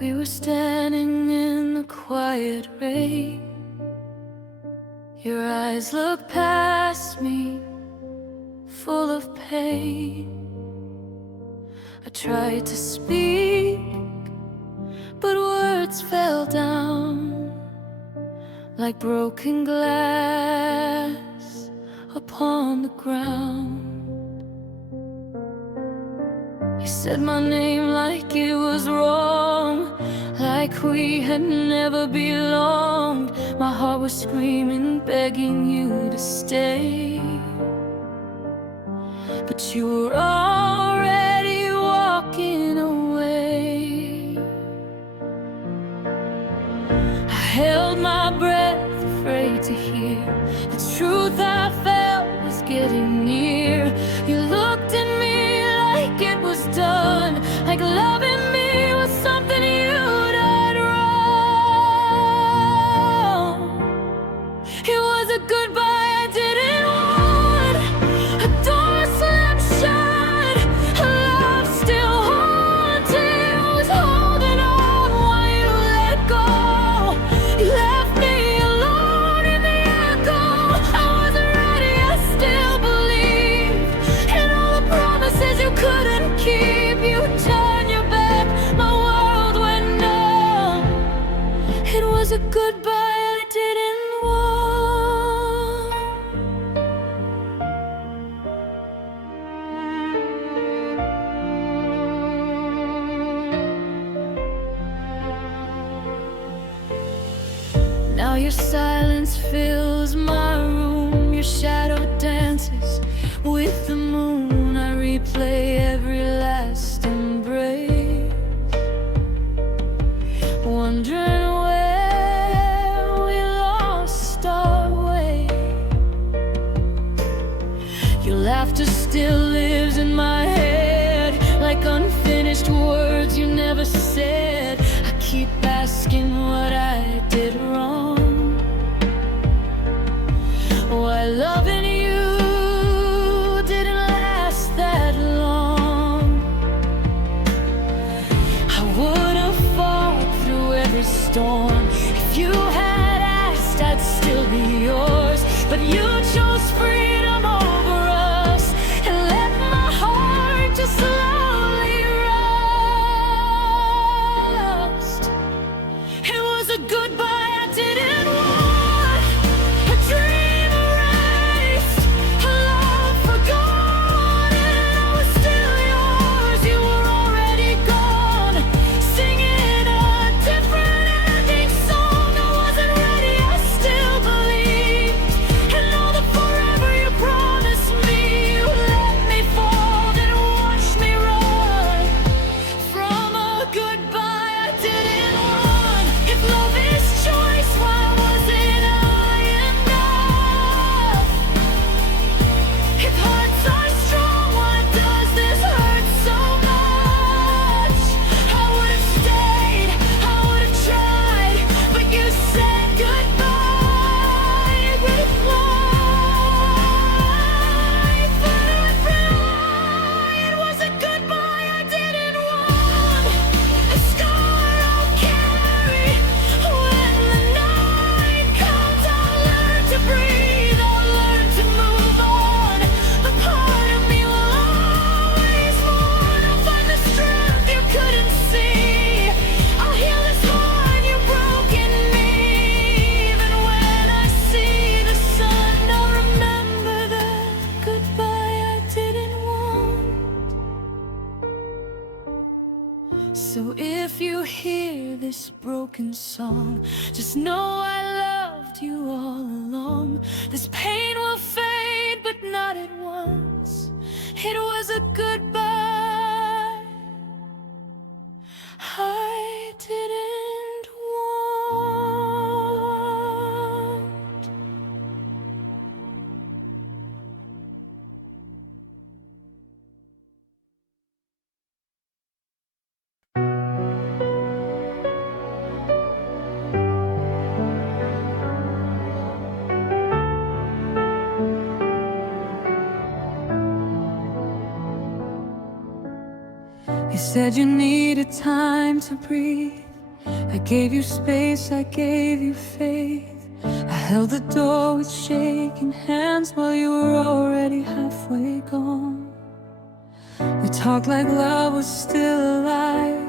We were standing in the quiet rain. Your eyes looked past me, full of pain. I tried to speak, but words fell down like broken glass upon the ground. You said my name like it was wrong, like we had never belonged. My heart was screaming, begging you to stay, but you were already walking away. I held my breath, afraid to hear the truth I felt was getting near. You looked at me like it was done, like loving me was something you'd done wrong. It was a goodbye I didn't want. A door slammed shut, a love still haunting. I was holding on while you let go. You left me alone in the echo. I wasn't ready, I still believed in all the promises you couldn't keep. You turned your back, my world went numb. It was a goodbye I didn't want. Now your silence fills my room. Your shadow dances with the moon. I replay every last embrace, wondering where we lost our way. Your laughter still lives in my head, like unfinished words you never said. I keep asking what I did wrong, why loving you didn't last that long. I would have fought through every storm. If you had asked, I'd still be yours. But you chose freedom over us and let my heart just slowly rust. It was a goodbye I didn't want, a dream erased, a love forgotten. I was still yours, you were already gone, singing a different ending song. I wasn't ready, I still believed in all the forever you promised me. You let me fall, then watched me run from a goodbye I didn't want. If love is choice, why wasn't I enough? If hearts are strong, why does this hurt so much? I would have stayed, I would have tried, but you said goodbye. Goodbye, goodbye. It was a goodbye I didn't want, a scar I'll carry when the night comes. I'll learn to breathe, I'll learn to move on. A part of me will always mourn. I'll find the strength you couldn't see. I'll heal this heart you've broken me. Even when I see the sun, I'll remember that goodbye I didn't want. So if you hear this broken song, just know I loved you all along. This pain will fade, but not at once. It was a goodbye I didn't want. said you needed time to breathe. I gave you space, I gave you faith. I held the door with shaking hands while you were already halfway gone. We talked like love was still alive,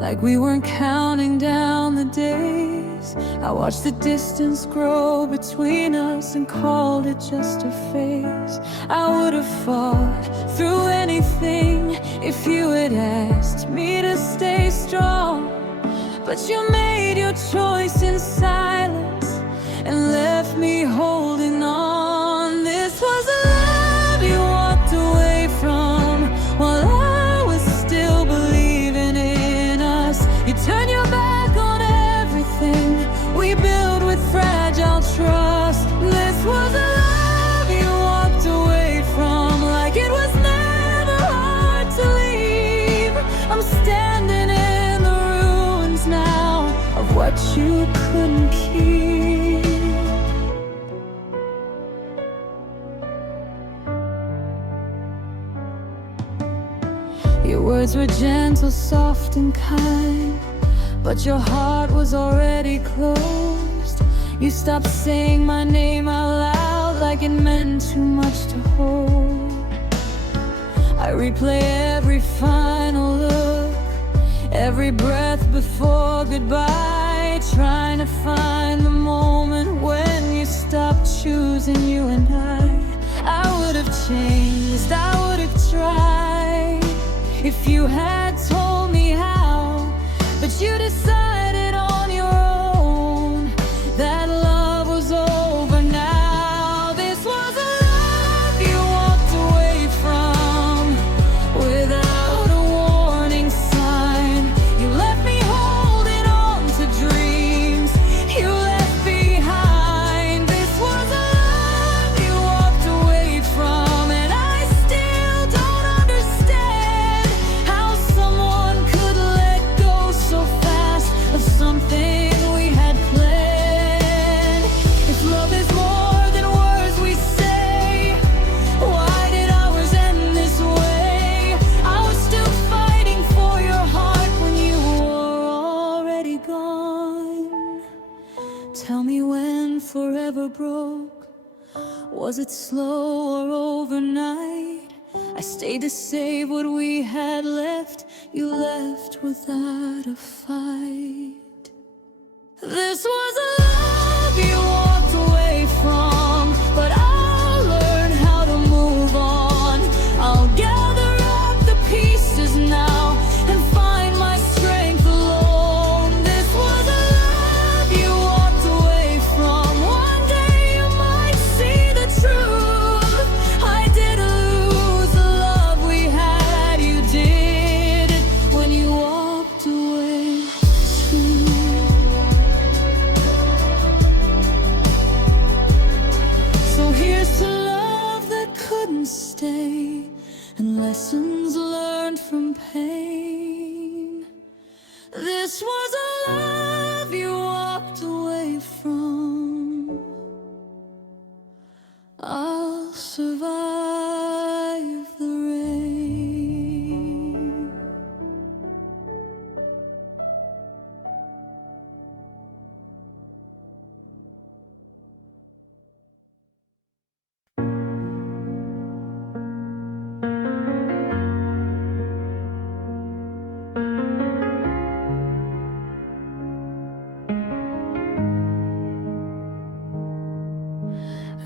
like we weren't counting down the days. I watched the distance grow between us and called it just a phase. I would have fought through anything if you had asked me to stay strong, but you made your choice in silence and left me holding on. This was a love you walked away from while I was still believing in us. You turned your back on everything we built with fragile trust. This was a love you walked away from like it was never hard to leave. I'm standing in the ruins now of what you couldn't keep. Your words were gentle, soft and kind, but your heart was already closed. You stopped saying my name out loud like it meant too much to hold. I replay every final look, every breath before goodbye, trying to find the moment when you stopped choosing you and I would have changed, I would have tried if you had told me how, but you decided on your own that love was over now. This was a love you walked away from without a warning sign. You left me holding on to dreams you left behind. This was a love you walked away from, and I still don't understand how someone could let go so fast of something we had planned. If love is more than words we say, why did ours end this way? I was still fighting for your heart when you were already gone. Tell me when forever broke. Was it slow or overnight? I stayed to save what we had left. You left without a fight. This was a love you walked away from, but I'll learn how to move on. I'll gather up the pieces now and find my strength alone. This was a love you walked away from. One day you might see the truth. I didn't lose the love we had. You did it when you walked away too. So here's to love that couldn't stay, and lessons learned from pain. This was a love you walked away from. I'll survive the rain.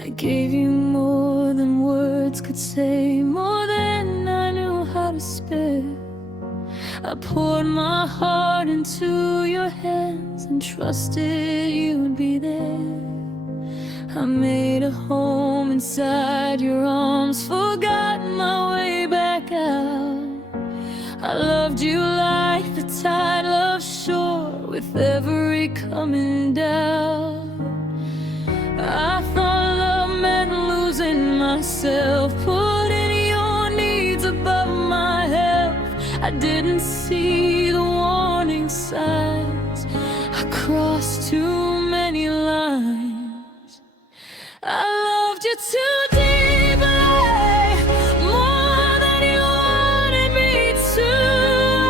I gave you more than words could say, more than I knew how to spare. I poured my heart into your hands and trusted you'd be there. I made a home inside your arms, forgot my way back out. I loved you like the tide loves shore, with every coming down. I thought love meant losing myself, putting your needs above my health. I didn't see the warning signs. I crossed too many lines. I loved you too deeply, more than you wanted me to.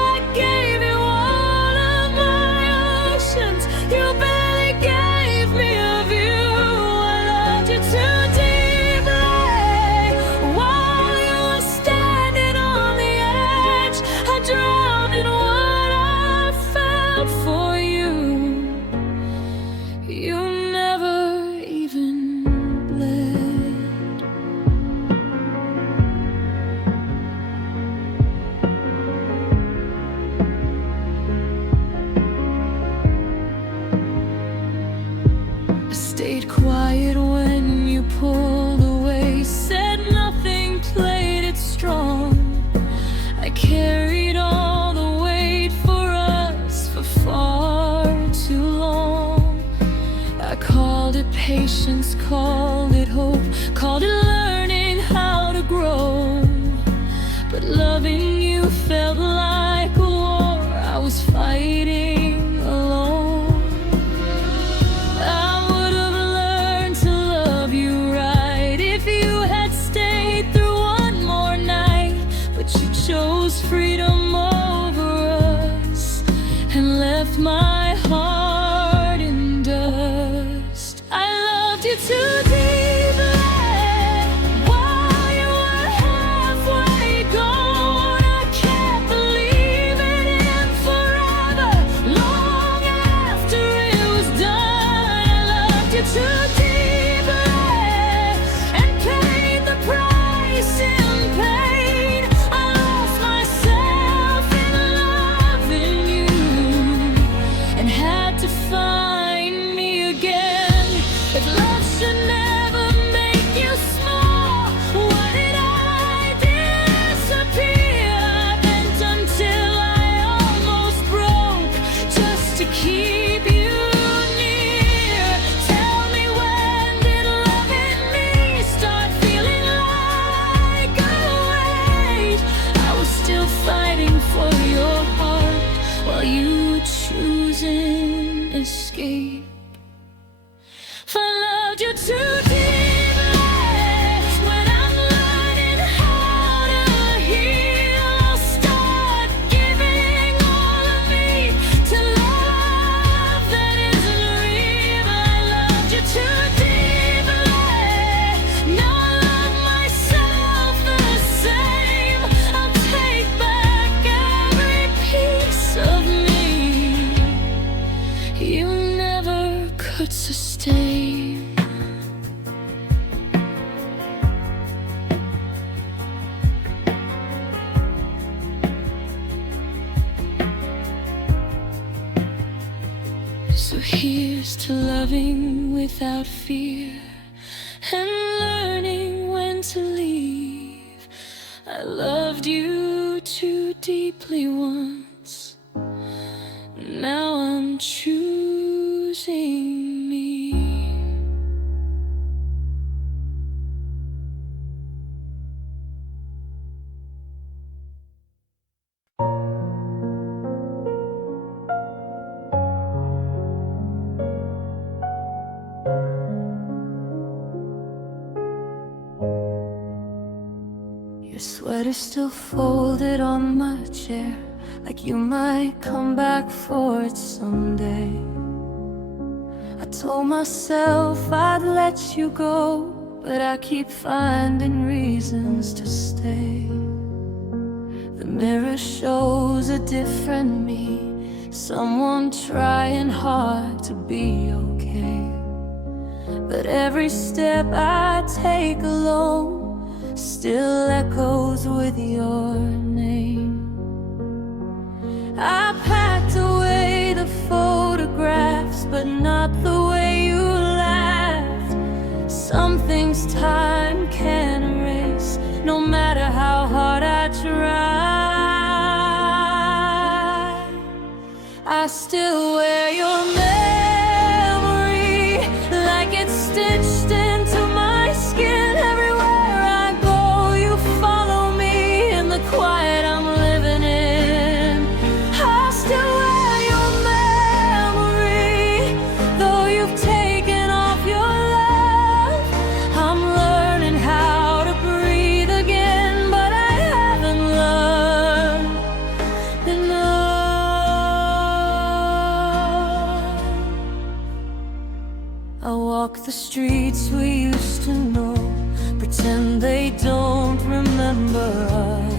conscience called it hope, called it learning how to grow. But loving you felt like a war I was fighting alone. I would have learned to love you right if you had stayed through one more night. But you chose freedom over us and left my heart in dust. I loved you too deeply while you were halfway gone. I kept believing in forever long after it was done. I loved you too deeply and paid the price in pain. I lost myself in loving you and had to find me again. If love should never make you small, why did I disappear? I bent until I almost broke just to keep you near. Tell me, when did loving me start feeling like a weight? I was still fighting for your heart while you choosing escape. I loved you too deeply. When I'm learning how to heal, I'll start giving all of me to love that isn't real. I loved you too deeply. Now I love myself the same. I'll take back every piece of me you never could sustain. So here's to loving without fear and learning when to leave. I loved you too deeply once. Now I'm choosing me. Your sweater's still folded on my chair, like you might come back for it someday. I told myself I'd let you go, but I keep finding reasons to stay. The mirror shows a different me, someone trying hard to be okay. But every step I take alone still echoes with your name. I packed away the photographs, but not the way you laughed. Some things time can't erase, no matter how hard I try. I still wear your memory like it's stitched into my skin. Everywhere I go, you follow me in the quiet I'm living in. I still wear your memory, though you've taken off your love. I'm learning how to breathe again, but I haven't learned enough. I walk the streets we used to know, pretend they don't remember us.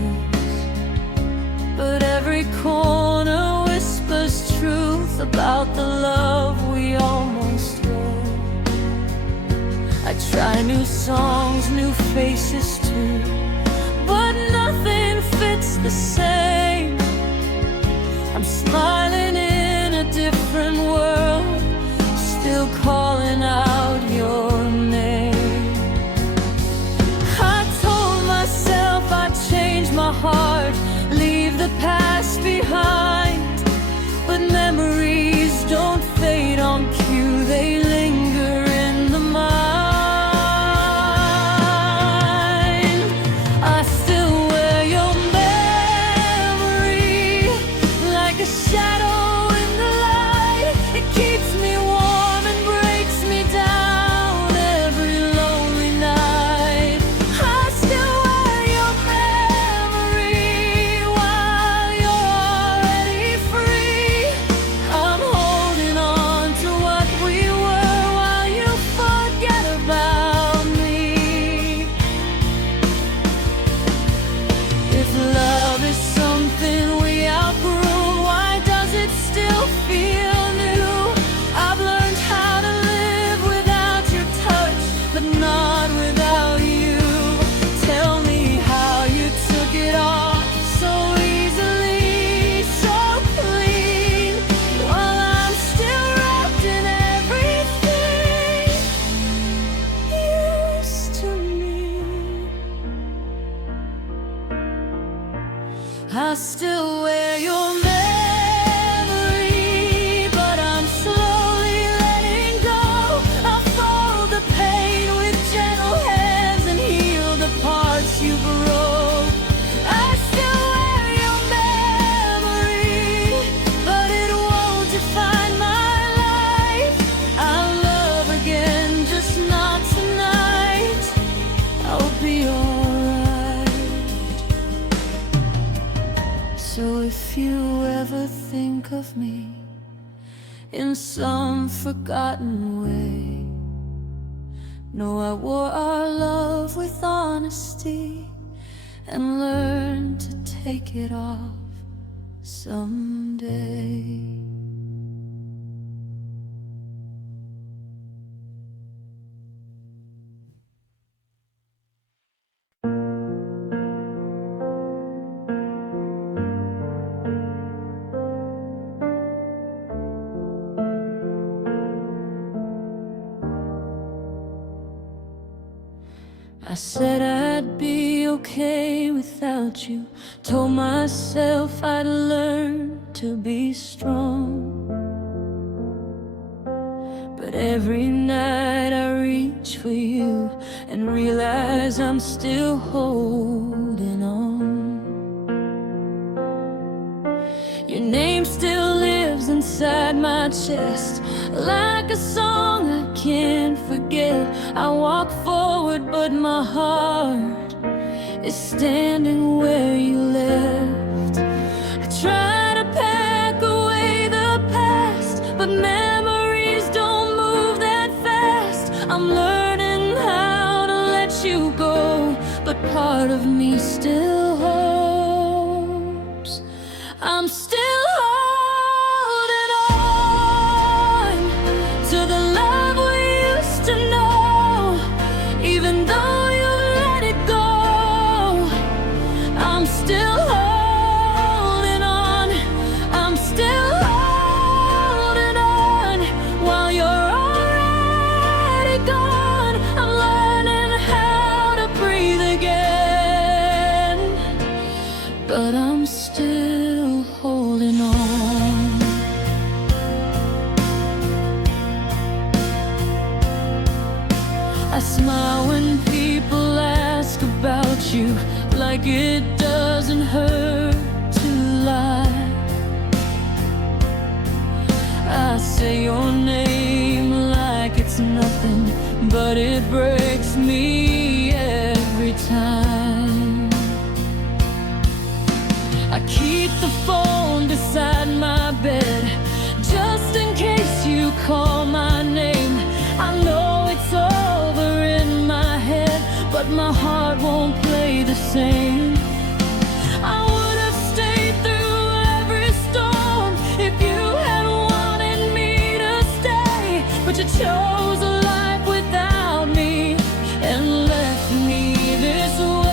But every corner whispers truth about the love we almost wrote. I try new songs, new faces too, but nothing fits the same. I'm smiling in a different world, still calling out your name. I told myself I'd change my heart, leave the past behind. But memories don't fade on cue, they linger in the mind. think of me in some forgotten way. No, I wore our love with honesty and learned to take it off someday. I said I'd be okay without you, told myself I'd learn to be strong. But every night I reach for you and realize I'm still holding on. Your name still lives inside my chest, like a song I can't forget. I walk forward but my heart is standing where you left. I try to pack away the past, but memories don't move that fast. I'm learning how to let you go, but part of me still hopes. I'm still holding on to the love we used to know. Even though you let it go, I'm still holding on. I'm still holding on while you're already gone. I'm learning how to breathe again, but I'm still holding on. I smile when people ask about you, like it doesn't hurt to lie. I say your name like it's nothing, but it breaks me every time. I keep the phone beside my bed, just in case you call my name. I know it's over in my head, but my heart won't play the same. I would have stayed through every storm if you had wanted me to stay, but you chose a life without me and left me this way.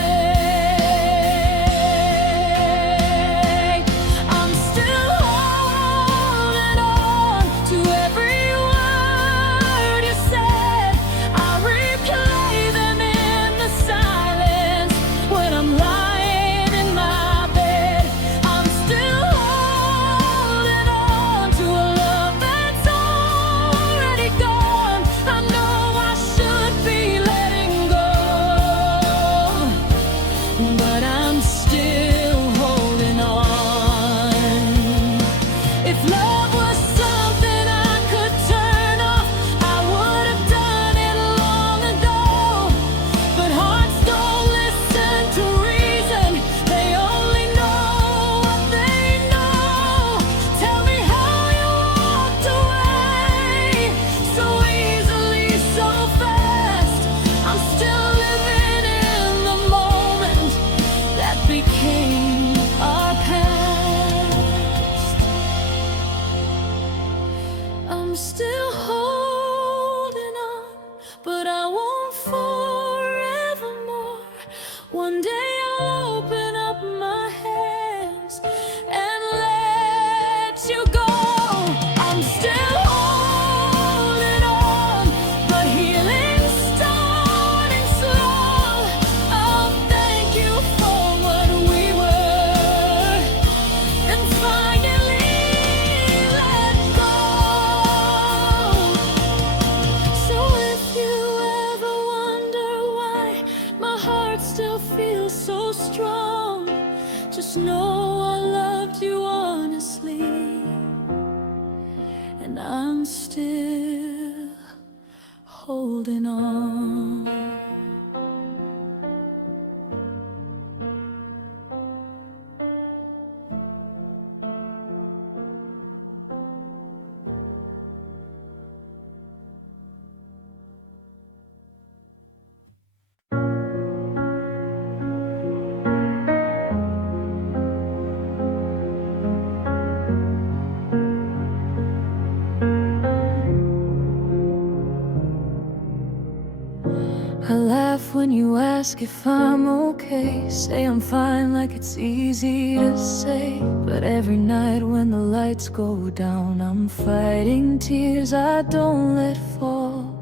I'm still holding on to every word you said. I replay them in the silence when I'm lying in my bed. I'm still holding on to a love that's already gone. I know I should be letting go, but I'm still holding on. If love was something I could turn off, I would have done it long ago. But hearts don't listen to reason, they only know what they know. Tell me how you walked away so easily, so fast. I'm still living in the moment that became our past. I'm still holding on, but I won't forevermore. One day I'll open up my hands and let you go. I'm still holding on, but healing's starting slow. Oh, thank you for what we were, and finally let go. So if you ever wonder why my heart still feels so strong, just know I loved you honestly, and I'm still holding on. I laugh when you ask if I'm okay. Say I'm fine like it's easy to say. But every night when the lights go down, I'm fighting tears I don't let fall.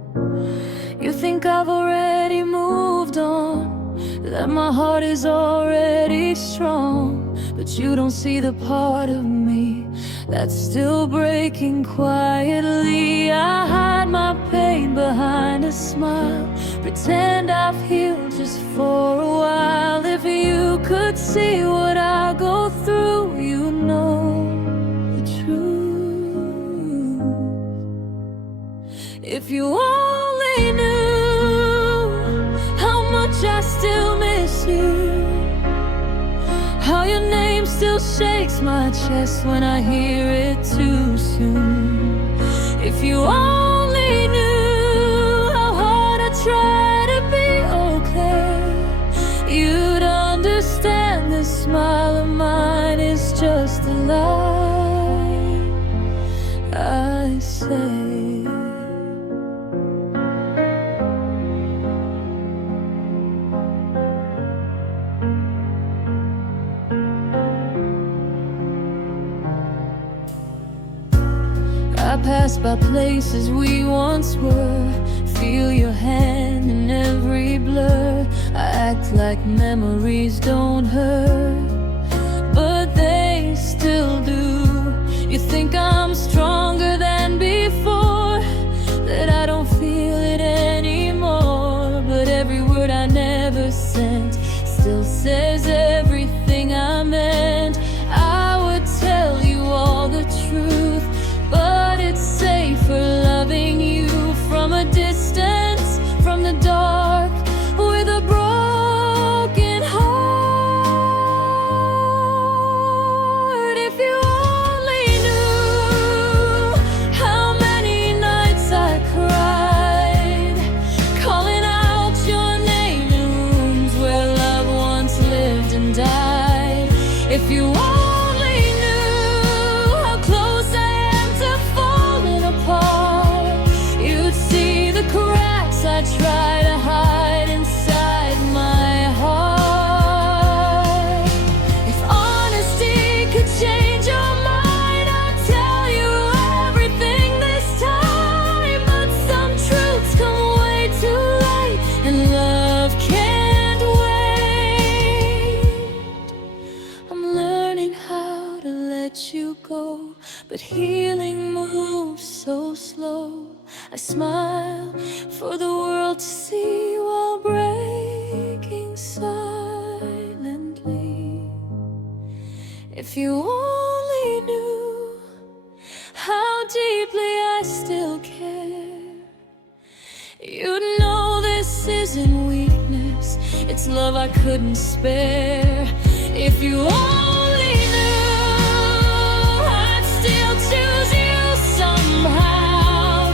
You think I've already moved on, that my heart is already strong. But you don't see the part of me that's still breaking quietly. I hide my pain behind a smile, pretend I've healed just for a while. If you could see what I go through, you know the truth. If you only knew how much I still miss you, how your name still shakes my chest when I hear it too soon. If you only knew how hard I try to be okay, you'd understand this smile of mine is just a lie I say. I pass by places we once were, feel your hand in every blur. I act like memories don't hurt, but they still do. You think I'm stronger than before, that I don't feel it anymore. But every word I never sent still says everything I meant. I would tell you all the truth, but it's safer loving you from a distance, from the dark, with a broken heart. If you only knew how many nights I cried, calling out your name in rooms where love once lived and died. If you only knew how close I am to falling apart, you'd see the cracks I try to hide inside my heart. If honesty could change your mind, I'd tell you everything this time. But some truths come way too late, and love can't wait. I'm learning how to let you go, but healing moves so slow. I smile for the world to see while breaking silently. If you only knew how deeply I still care, you'd know this isn't weakness, it's love I couldn't spare. If you only knew, I'd still choose you somehow.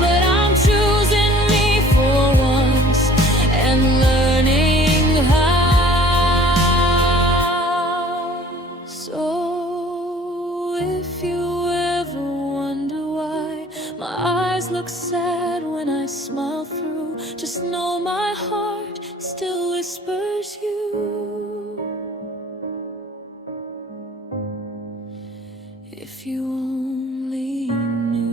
But I'm choosing me for once and learning how. So if you ever wonder why my eyes look sad when I smile through, just know my heart still whispers you. If you only knew.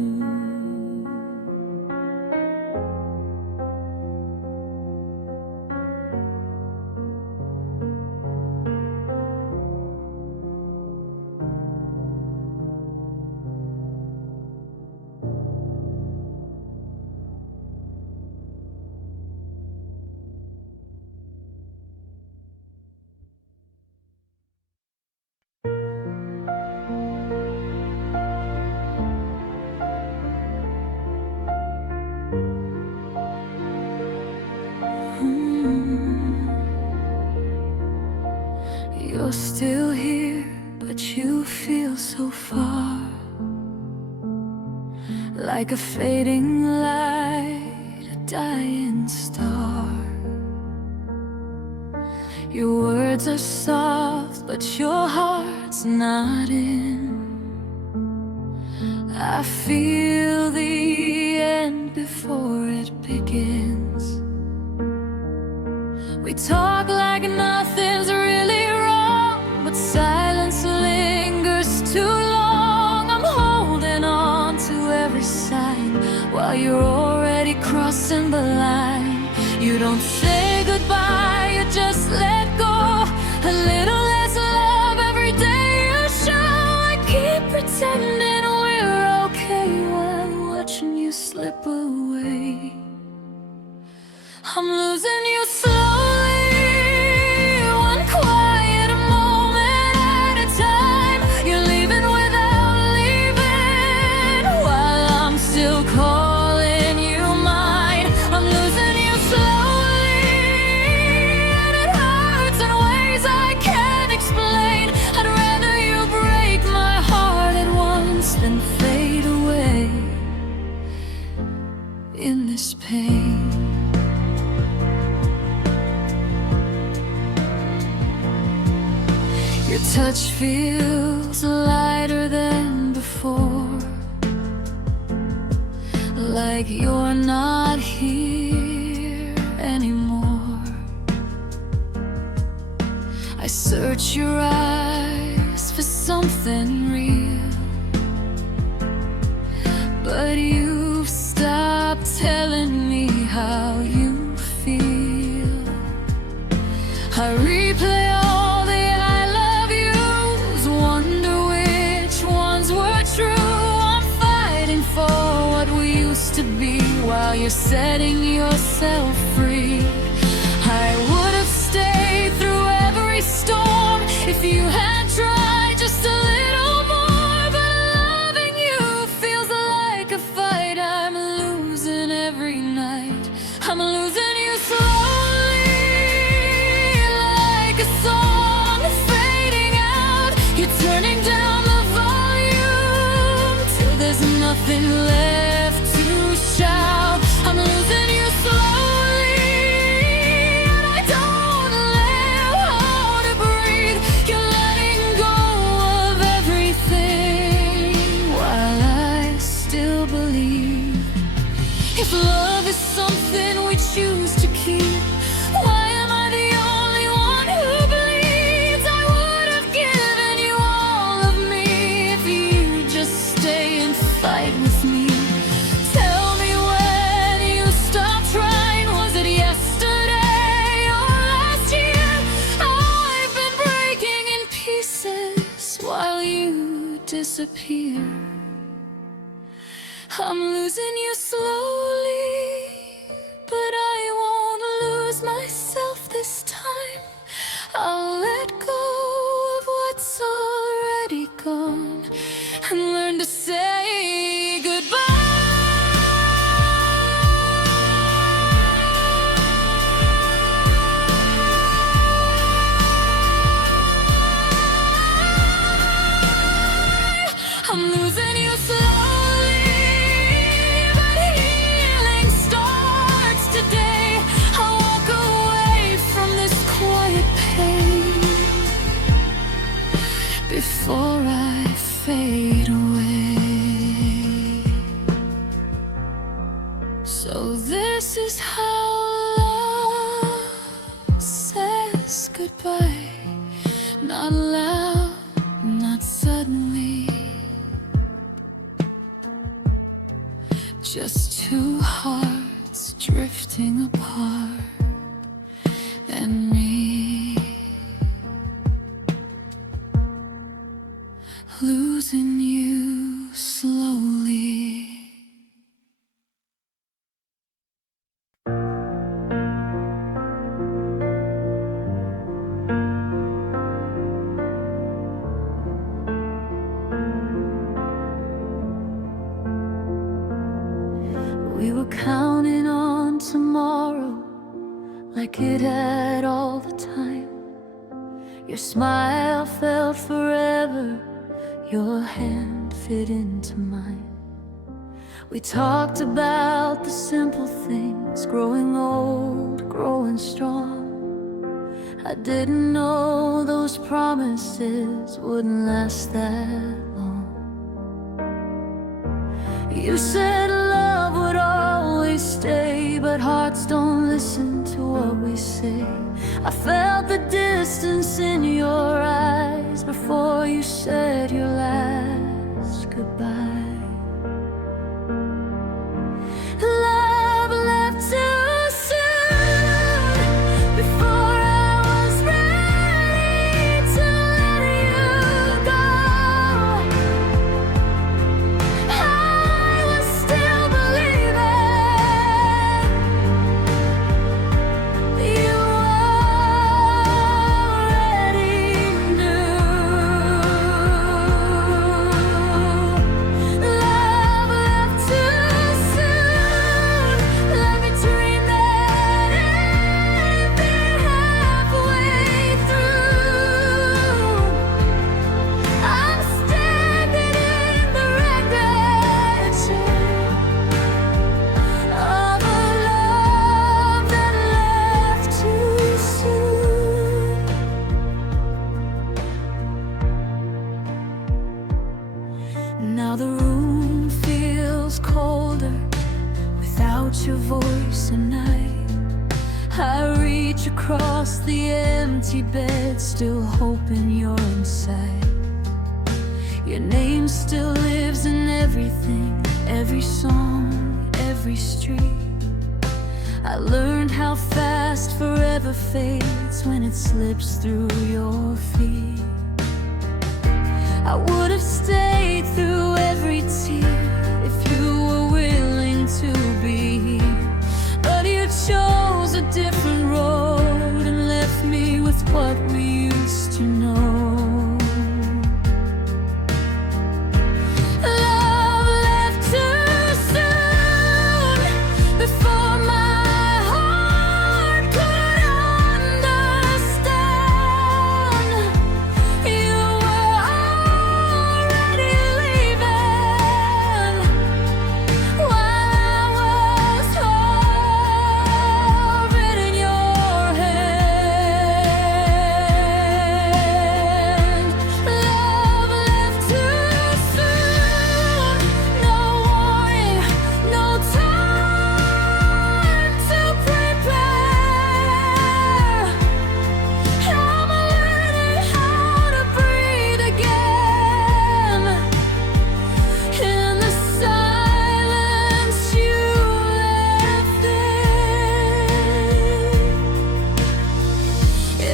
You're still here, but you feel so far, like a fading light, a dying star. Your words are soft, but your heart's not in. I feel the end before it begins. talk like nothing's really wrong, but silence lingers too long. I'm holding on to every sign while you're already crossing the line. You don't say goodbye, you just let go. A little less love every day you show. I keep pretending we're okay while watching you slip away. I'm losing you slowly, one quiet moment at a time. You're leaving without leaving while I'm still calling you mine. I'm losing you slowly, and it hurts in ways I can't explain. I'd rather you break my heart at once than fade away in this pain. Your touch feels lighter than before, like you're not here anymore. I search your eyes for something real, but you've stopped telling me how you feel. I replay all the I love yous, wonder which ones were true. I'm fighting for what we used to be while you're setting yourself free. I would have stayed through every storm if you had tried just a little more. But loving you feels like a fight I'm losing every night. I'm losing you slowly, like a song fading out. You're turning down the volume till there's nothing left to shout. I'm losing you slowly, and I don't know how to breathe. You're letting go of everything while I still believe. If love is something we choose to keep, why am I the only one who bleeds? I would have given you all of me if you'd just stay and fight with me. Tell me when you stopped trying. Was it yesterday or last year? I've been breaking in pieces while you disappear. I'm losing you slowly, but I won't lose myself this time. I'll let go of what's already gone and learn to say goodbye. I'm losing you slowly, but healing starts today. I walk away from this quiet pain before I fade away. So this is how love says goodbye. Not loud, not suddenly, just two hearts drifting apart, and me losing you slowly. We were counting on tomorrow like it had all the time. Your smile felt forever, your hand fit into mine. We talked about the simple things, growing old, growing strong. I didn't know those promises wouldn't last that long. You said love would always stay, but hearts don't listen to what we say. I felt the distance in your eyes before you said your last goodbye. Love left too soon before I was ready to let you go. I was still believing you already knew. Love left too soon. Let me dream that it'd be halfway through. I'm standing in the wreckage of a love that left too soon. Now the room feels colder without your voice at night. I reach across the empty bed, still hoping you're inside. Your name still lives in everything, every song, every street. I learned how fast forever fades when it slips through your feet. I would have stayed through every tear if you were willing to be here. But you chose a different road and left me with what we used to know. Love left too soon before my heart could understand. You were already leaving while I was holding in your hand. Love left too soon. No warning, no time to prepare. I'm learning how to breathe again in the silence you left there.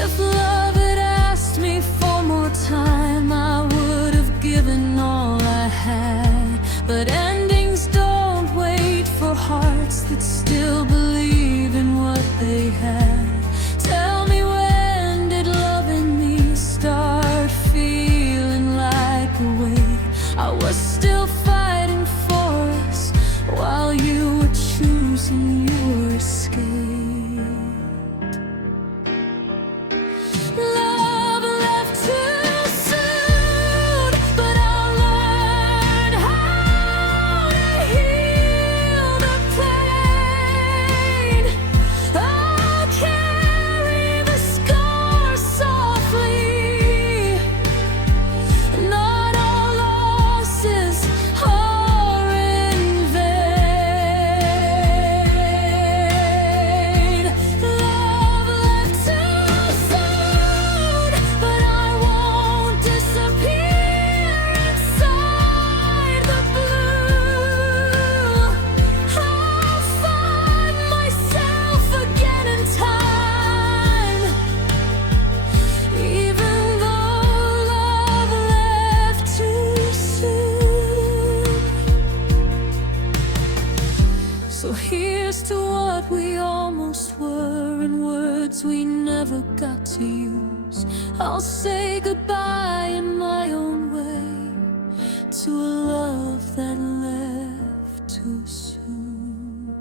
If love had asked me for more time, I would have given all I had. But endings don't wait for hearts that still believe in what they had. Tell me, when did love in me start feeling like a weight? I was still fighting for us while you were choosing your escape. Love left too soon, but I'll learn how to heal the pain. I'll carry the scars softly. Not all losses are in vain. Love left too soon, but I won't disappear inside the blue. I'll find myself again in time, even though love left too soon. So here's to what we almost were and words we never got to use. I'll say goodbye in my own way to a love that left too soon.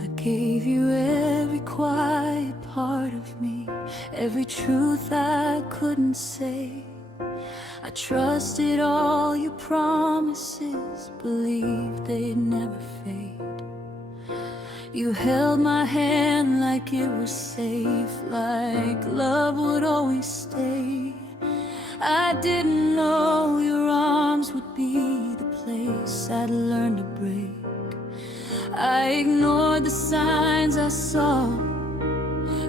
I gave you every quiet part of me, every truth I couldn't say. I trusted all your promises, believed they'd never fade. You held my hand like it was safe, like love would always stay. I didn't know your arms would be the place I'd learn to break. I ignored the signs I saw,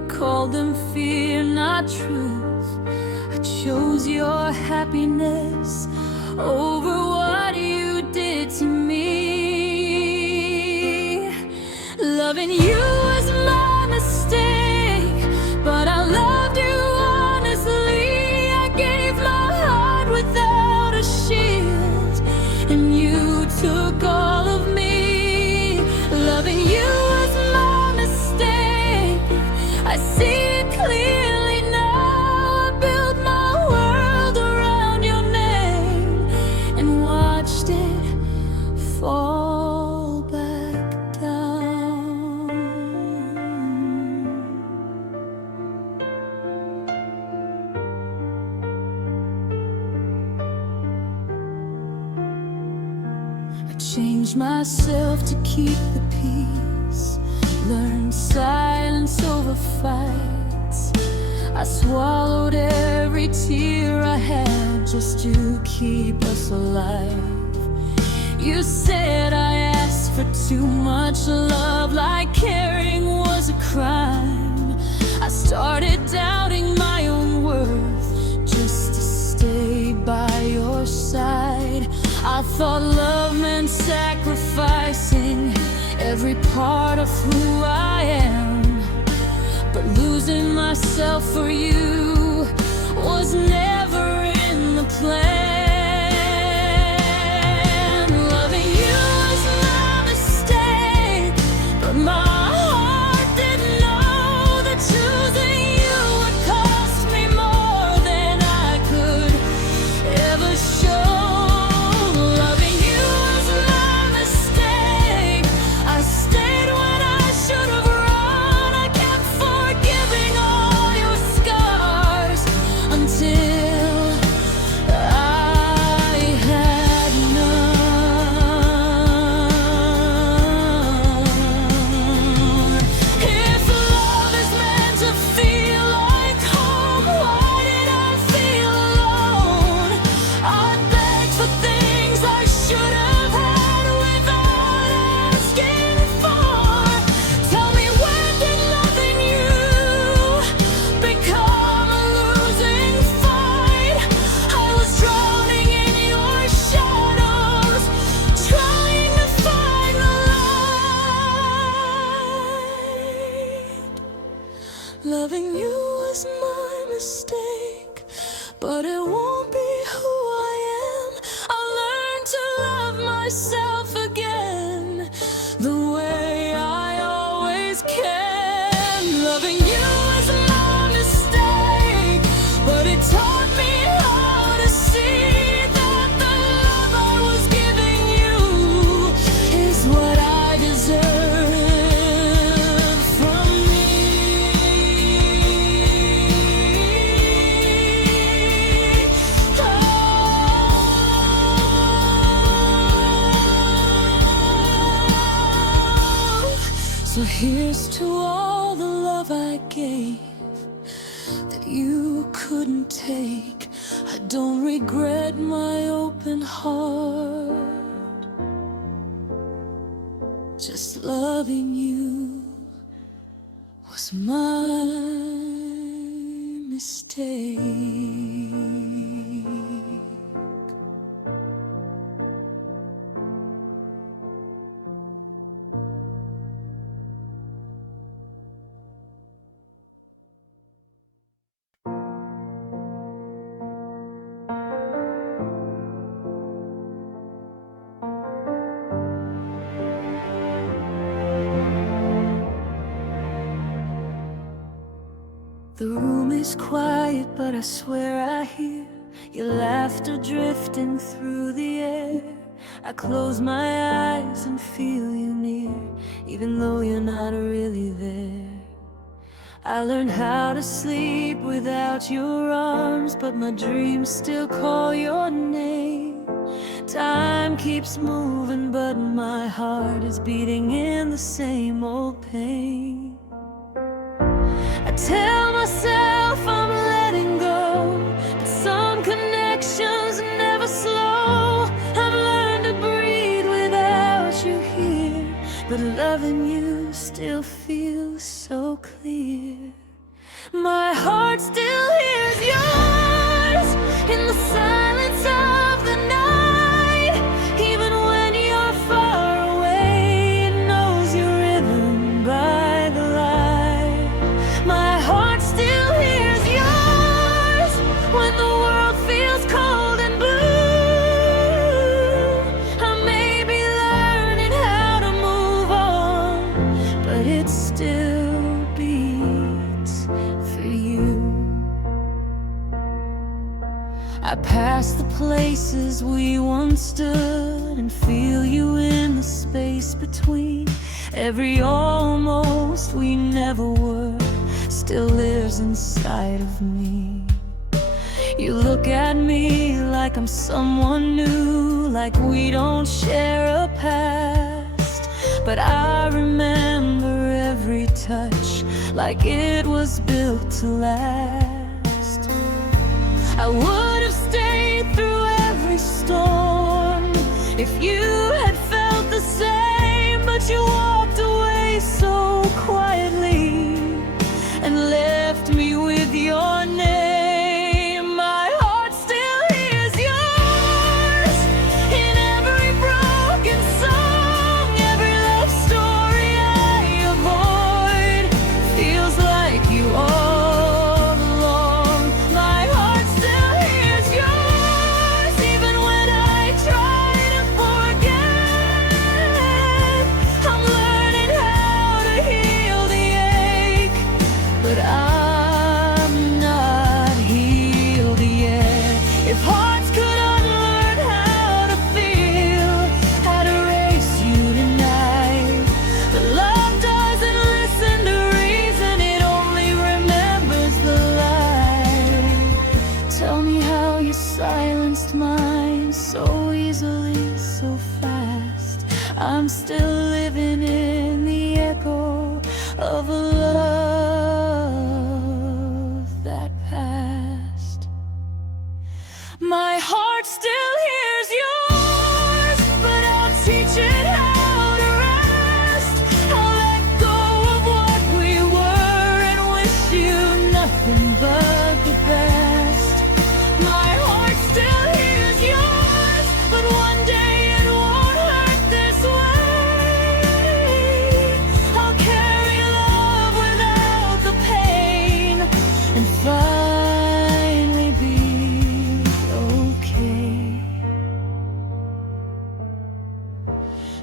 called them fear, not truth. I chose your happiness over what you did to me. Loving you was my mistake, but I loved you honestly. I gave my heart without a shield, and you took all of me. Loving you was my mistake, I see it clearly now. I built my world around your name and watched it fall back down. I changed myself to keep the peace, learned silence over fights. I swallowed every tear I had just to keep us alive. You said I asked for too much love, like caring was a crime. I started doubting my own worth just to stay by your side. I thought love meant sacrificing every part of who I am, but losing myself for you was never in the plan. Loving you was my mistake, but my heart didn't know that choosing you would cost me more than I could ever show. Loving you was my mistake, I stayed when I should have run. I kept forgiving all your scars until I had none. If love is meant to feel like home, why did I feel alone? I begged for things I should have had without asking for. Tell me, when did loving you become a losing fight? I was drowning in your shadows, trying to find the light. Loving you was my mistake, but it won't be who I am. I'll learn to love myself again the way I always can. Loving you was my mistake, but it taught me how to see that the love I was giving you is what I deserve from me. So here's to all the love I gave that you couldn't take. I don't regret my open heart, just loving you was my mistake. The room is quiet, but I swear I hear your laughter drifting through the air. I close my eyes and feel you near, even though you're not really there. I learned how to sleep without your arms, but my dreams still call your name. Time keeps moving, but my heart is beating in the same old pain. I tell myself I'm letting go, but some connections never slow. I've learned to breathe without you here, but loving you still feels so clear. My heart still hears yours in the silence of the night. Even when you're far away, it knows your rhythm by the light. My heart still hears yours when the world feels cold and blue. I may be learning how to move on, but it still beats for you. I pass the places we once stood and feel you in the space between. Every almost we never were still lives inside of me. You look at me like I'm someone new, like we don't share a past. But I remember every touch like it was built to last. I would have stayed through every storm if you had felt the same, but you walked away so quietly and left me with your name. My heart still hears yours in every broken song. Every love story I avoid feels like you all along. My heart still hears yours even when I try to forget. I'm learning how to heal the ache, but I'm not healed yet. If hearts could unlearn how to feel, I'd erase you tonight. But love doesn't listen to reason, it only remembers the light. Tell me how you silenced mine so easily, so fast. I'm still living in the echo of a love that passed. My heart still hears yours, but I'll teach it how to rest. I'll let go of what we were and wish you nothing but the best. My heart still hears yours, but one day it won't hurt this way. I'll carry love without the pain and finally be okay.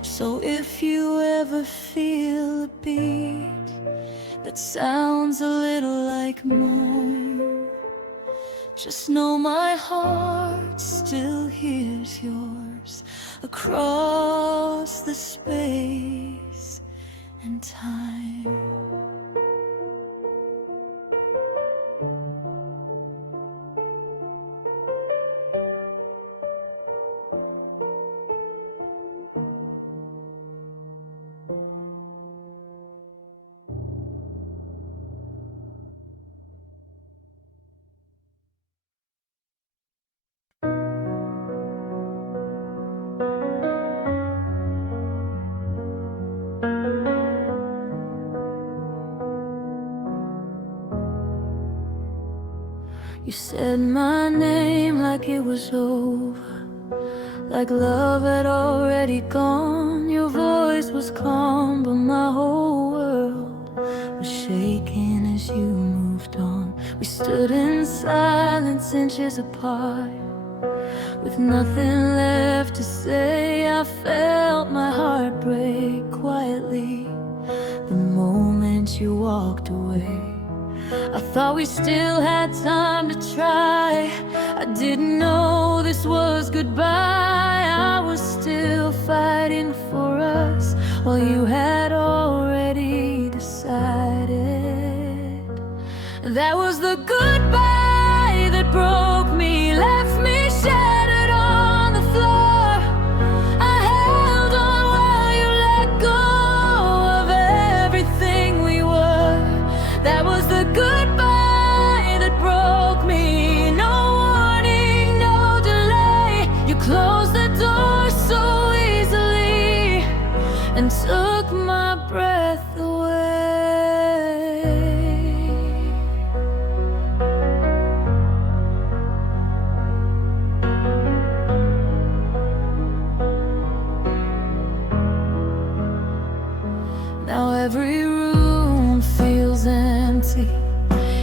So if you ever feel a beat that sounds a little like mine, just know my heart still hears yours across the space and time. You said my name like it was over, like love had already gone. Your voice was calm, but my whole world was shaking as you moved on. We stood in silence, inches apart, with nothing left to say. I felt my heart break quietly the moment you walked away. I thought we still had time to try. I didn't know this was goodbye. I was still fighting for us while you had already decided. That was the goodbye that broke me, left me shattered on the floor. I held on while you let go of everything we were. That was the goodbye that broke me. No warning, no delay. You closed the door so easily and took my breath away. Now every room feels empty,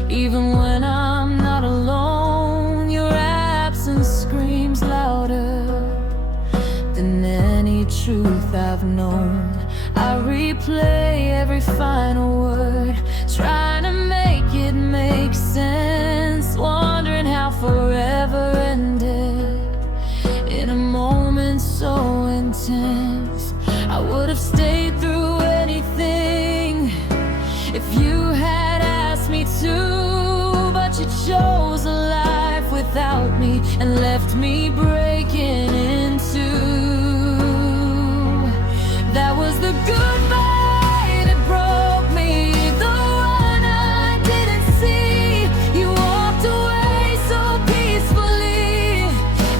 even when I'm not alone. Your absence screams louder than any truth I've known. I replay every final word, trying to make it make sense, wondering how forever ended in a moment so intense. I would have stayed through anything if you had asked me to, but you chose a life without me and left me breaking in two. That was the goodbye that broke me, the one I didn't see. You walked away so peacefully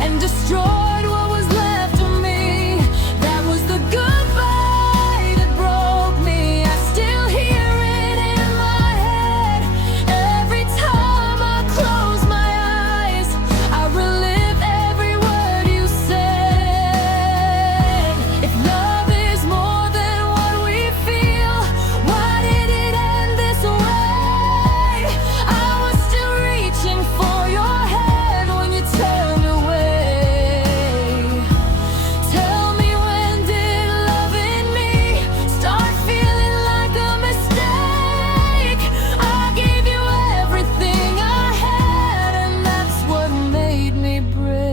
and destroyed what was left of me. That was the goodbye that broke me. I still hear it in my head. Every time I close my eyes, I relive every word you said. If love is more than what we feel, why did it end this way? I was still reaching for your hand when you turned away. Tell me, when did love in me start feeling like a mistake? I gave you everything I had, and that's what made me break.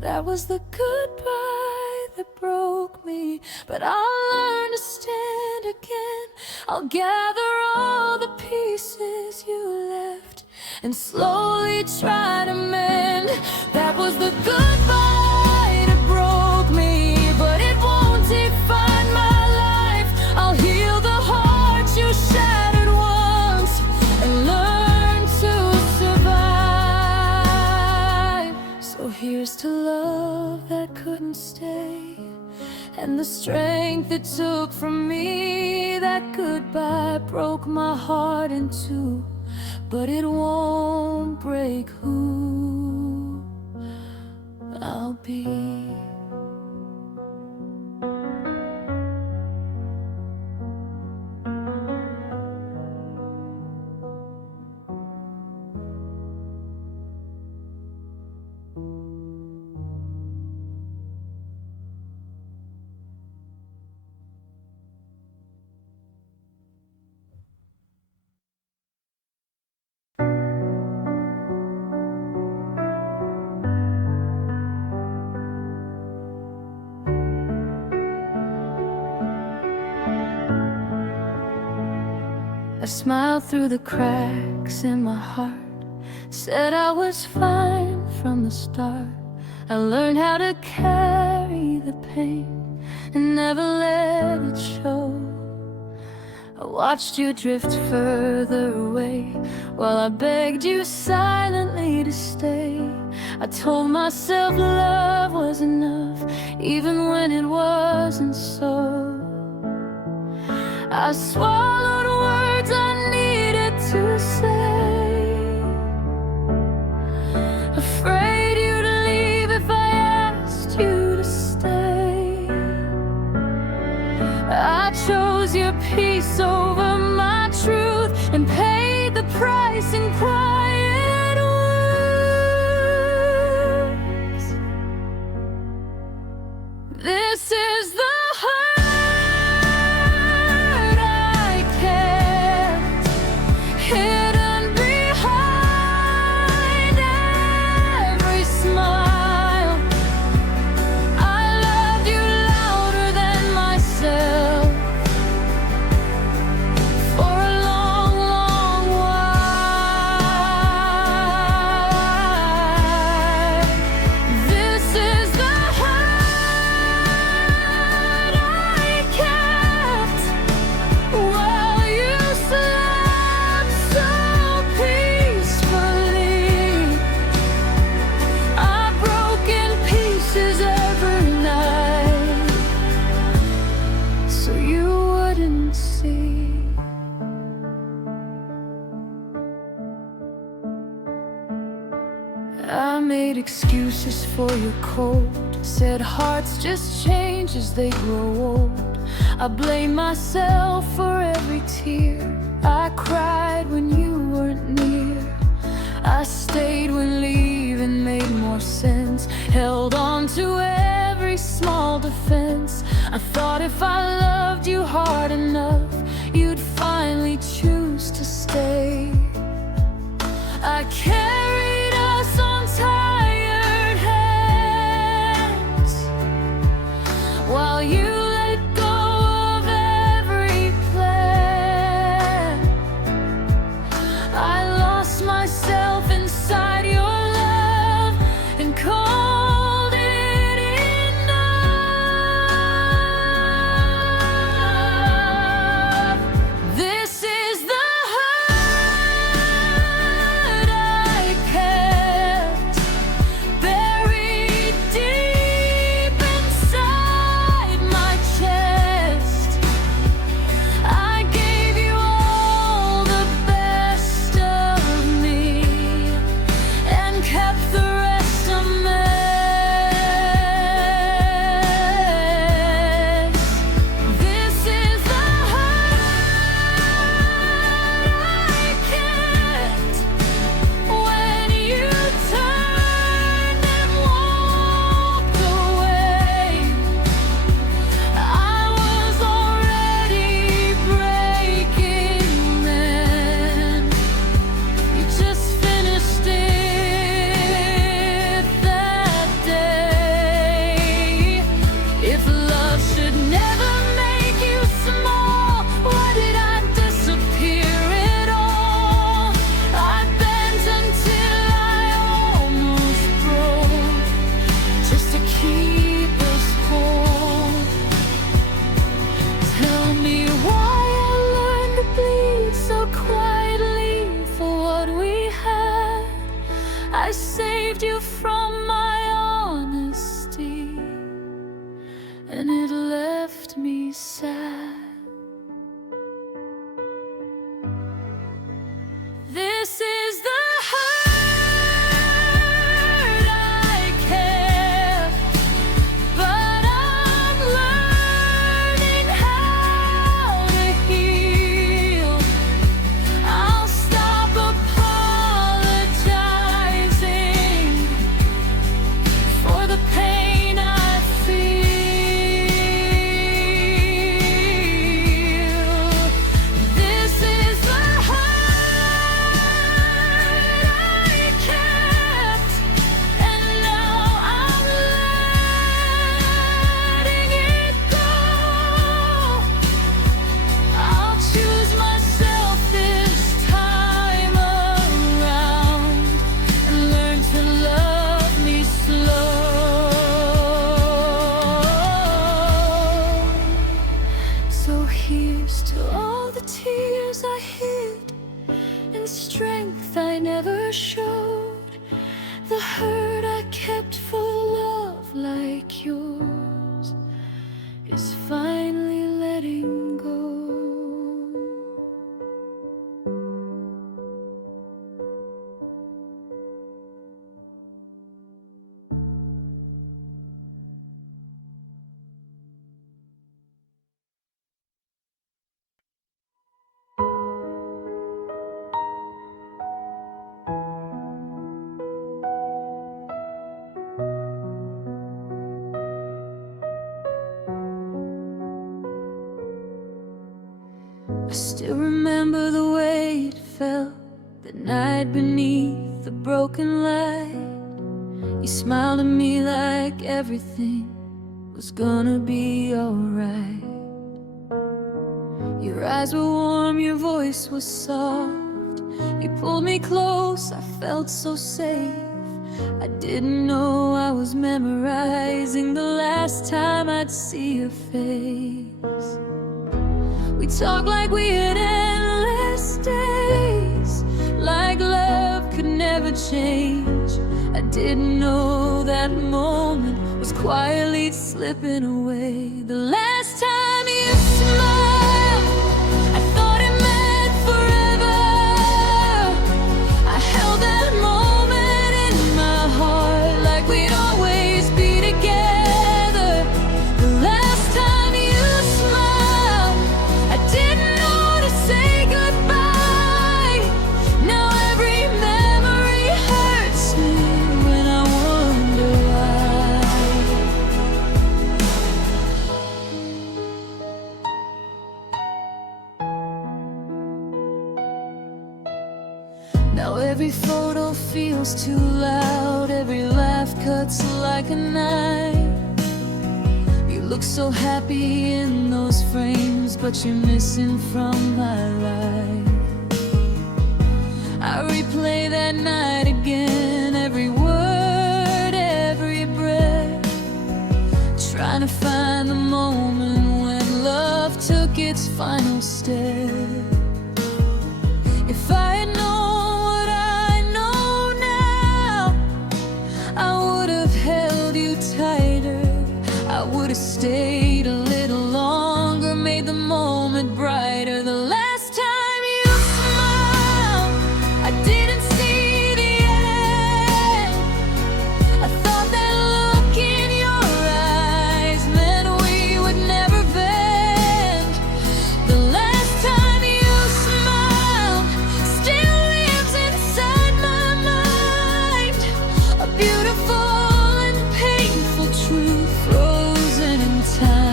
That was the goodbye that broke me, but I'll learn to stand again. I'll gather all the pieces you left and slowly try to mend. That was the goodbye that broke me, but it won't define my life. I'll heal the heart you shattered once and learn to survive. So here's to love that couldn't stay, and the strength it took from me. That goodbye broke my heart in two, but it won't break who I'll be. I smiled through the cracks in my heart, said I was fine from the start. I learned how to carry the pain and never let it show. I watched you drift further away while I begged you silently to stay. I told myself love was enough, even when it wasn't so. I swallowed words I needed to say, afraid you'd leave if I asked you to stay. I chose your peace over my truth and paid the price in quiet words. This is the heart I made excuses for your cold. Said hearts just change as they grow old. I blame myself for every tear I cried when you weren't near. I stayed when leaving made more sense. Held on to every small defense. I thought if I loved you hard enough, you'd finally choose to stay. I carried us on tired hands while you let go of every plan. I lost myself inside your love and called it enough. This is the hurt I kept buried deep inside my chest. I gave you all the best of me and kept the rest a mess. This is the hurt I kept when you turned and walked away. I was already breaking then. You just finished it that day. If love should never make you small, why did I disappear at all? I bent until I almost broke just to keep us whole. Tell me why I learned to bleed so quietly for what we had. I saved you from my honesty, and it left me sad. This is the hurt I kept, but I'm learning how to heal. I'll stop apologizing for the pain I feel. This is the hurt I kept, and now I'm letting it go. I'll choose myself this time around and learn to love me slow. So here's to all the tears I hid and strength I never showed. The hurt I kept for love like yours is finally letting go. I still remember the way it felt that night beneath the broken light. You smiled at me like everything was gonna be alright. Your eyes were warm, your voice was soft. You pulled me close, I felt so safe. I didn't know I was memorizing the last time I'd see your face. We talked like we had endless days, like love could never change. I didn't know that moment was quietly slipping away. The last time you smiled, I thought it meant forever. I held that moment in my heart. Now every photo feels too loud, every laugh cuts like a knife. You look so happy in those frames, but you're missing from my life. I replay that night again, every word, every breath, trying to find the moment when love took its final step. If I had known what I know now, I would have held you tighter, I would have stayed a little longer, made the moment brighter. The last time you smiled, I didn't see the end. I thought that look in your eyes meant we would never bend. The last time you smiled still lives inside my mind, a beautiful and painful truth frozen in time.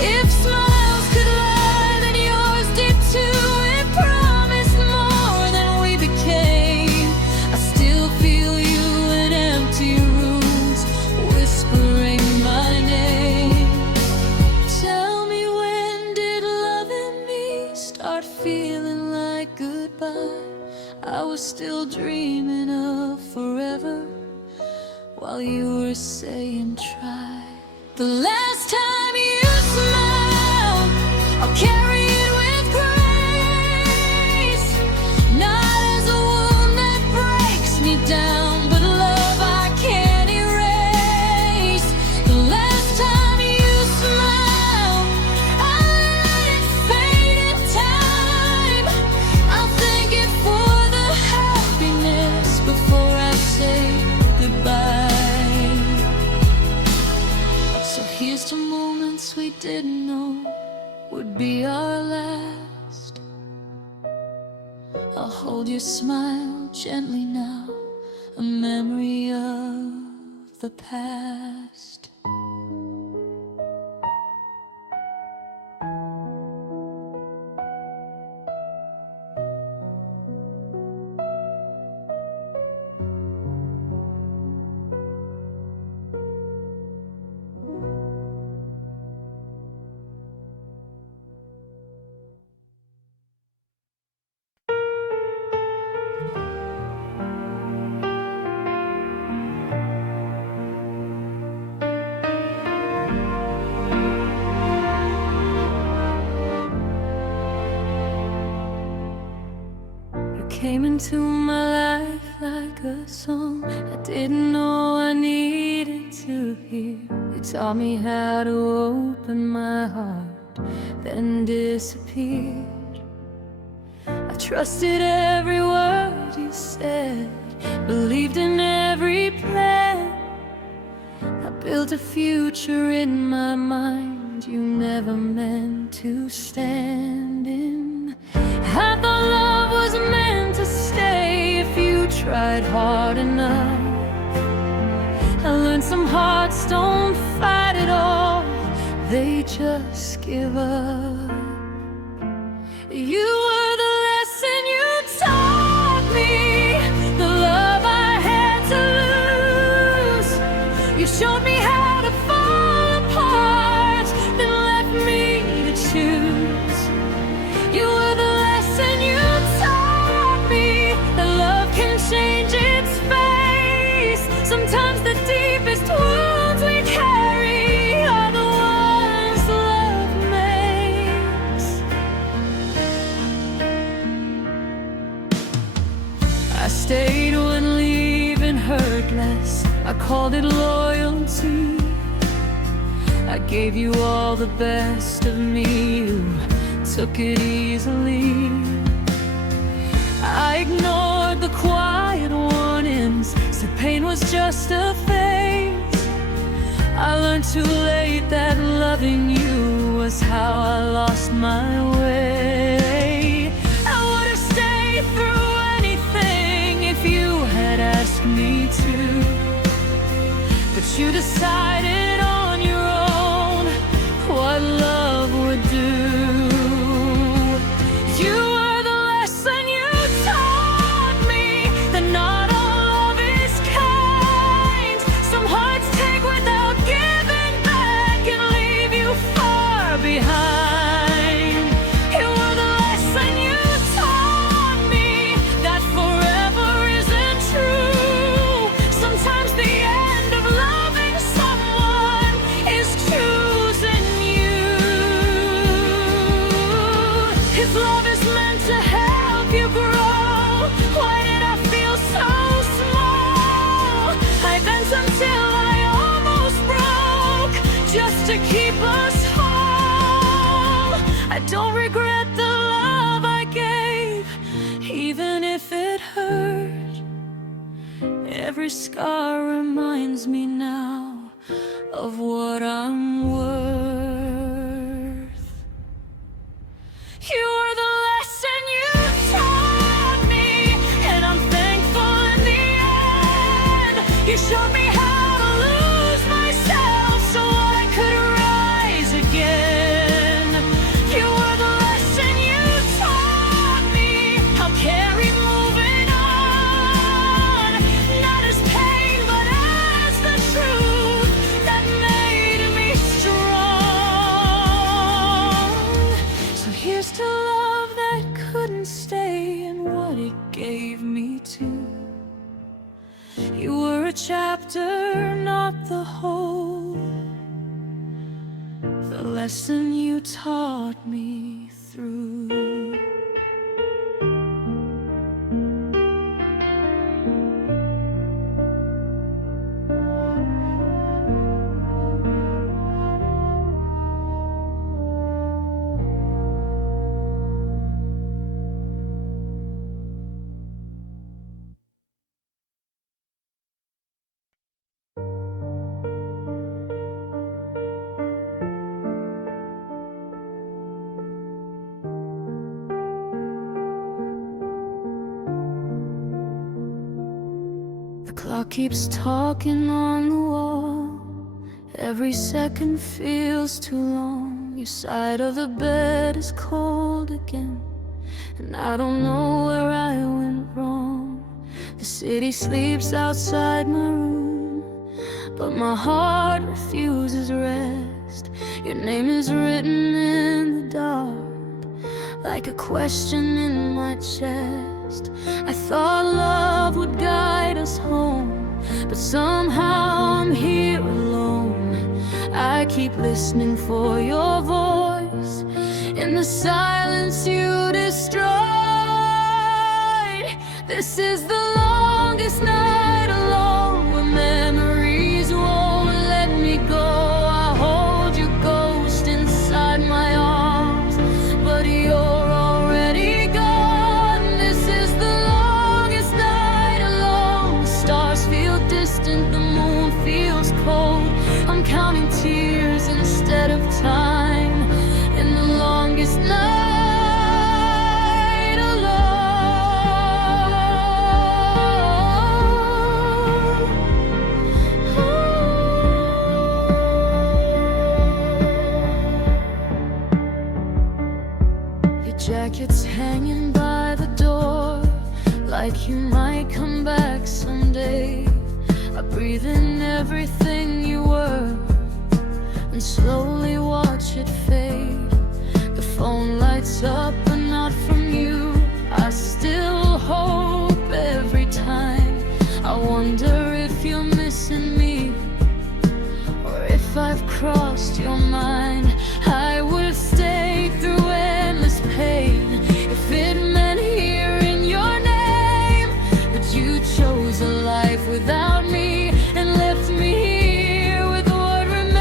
If smiles could lie, then yours did too. It promised more than we became. I still feel you in empty rooms, whispering my name. Tell me, when did loving me start feeling like goodbye? I was still dreaming of forever, while you were saying try. The last time you smiled, I'll carry it with grace, not as a wound that breaks me down, but love I can't erase. The last time you smiled, I'll let it fade in time. I'll thank it for the happiness before I say goodbye. So here's to moments we didn't know would be our last. I'll hold your smile gently now, a memory of the past. Came into my life like a song I didn't know I needed to hear. You taught me how to open my heart, then disappeared. I trusted every word you said, believed in every plan. I built a future in my mind you never meant to stand in. I thought love was meant to stay if you tried hard enough. I learned some hearts don't fight at all, they just give up. You were the lesson you taught me, the love I had to lose. You showed me how to fall apart, then left me to choose. You were the lesson you taught me, that love can change its face. Sometimes the deepest wounds we carry are the ones love makes. I stayed when leaving hurt less, I called it loyalty. I gave you all the best of me, you took it easily. I ignored the quiet warnings, said pain was just a phase. I learned too late that loving you was how I lost my way. I would have stayed through anything if you had asked me to, but you decided on your own what love would do. You were the lesson to keep us whole. I don't regret the love I gave, even if it hurt. Every scar reminds me now of what I'm worth. You were the lesson you taught me, and I'm thankful in the end. You showed me how to lose myself so I could rise again. You were the lesson you taught me, I'll carry moving on, not as pain but as the truth that made me strong. So here's to love that couldn't stay and what it gave me too. You were a chapter, not the whole. The lesson you taught me through. The clock keeps talking on the wall. Every second feels too long. Your side of the bed is cold again, and I don't know where I went wrong. The city sleeps outside my room, but my heart refuses rest. Your name is written in the dark, like a question in my chest. I thought love would guide us home, but somehow I'm here alone. I keep listening for your voice in the silence you destroyed. This is the longest night alone, where memories won't let me go. I hold your ghost inside my arms, but you're already gone. This is the longest night alone. The stars feel distant, the moon feels cold. I'm counting tears instead of time in the longest night alone. Your jacket's hanging by the door, like you might come back someday. I breathe in everything you were and slowly watch it fade. The phone lights up, but not from you. I still hope every time. I wonder if you're missing me, or if I've crossed your mind. I would have stayed through endless pain if it meant hearing your name, but you chose a life without me and left me here with what remains.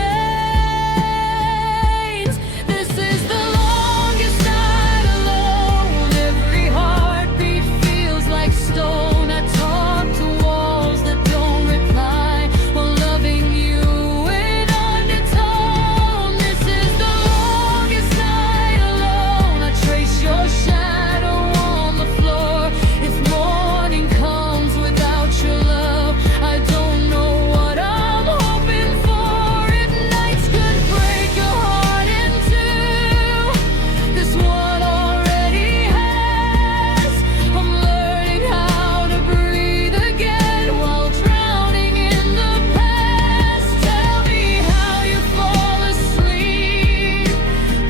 This is the longest night alone. Every heartbeat feels like stone. I talk to walls that don't reply while loving you in undertone. This is the longest night alone. I trace your shadow on the floor. If morning comes without your love, I don't know what I'm hoping for. If nights could break your heart in two, this one already has. I'm learning how to breathe again while drowning in the past. Tell me how you fall asleep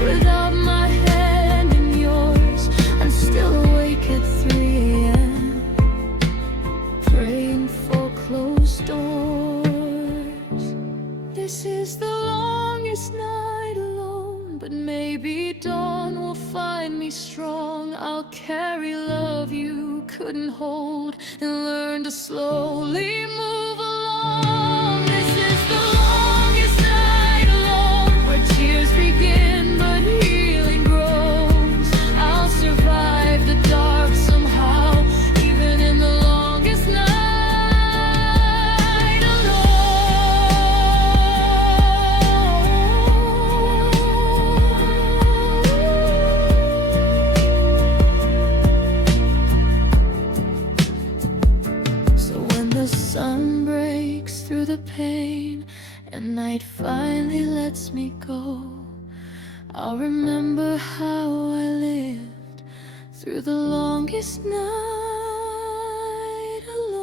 without my hand in yours. I'm still awake at 3 a.m. praying for closed doors. This is the longest night alone, but maybe dawn will find me strong. I'll carry love you couldn't hold and learn to slowly move along. This is the longest night alone. and night finally lets me go, I'll remember how I lived through the longest night alone.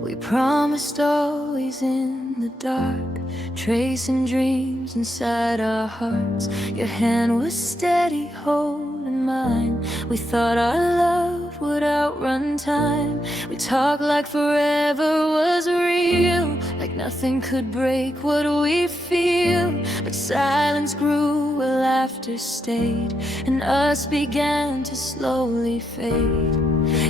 We promised always in the dark, tracing dreams inside our hearts. Your hand was steady holding mine. We thought our love would outrun time. We talked like forever was real, like nothing could break what we feel. But silence grew where laughter stayed, and us began to slowly fade.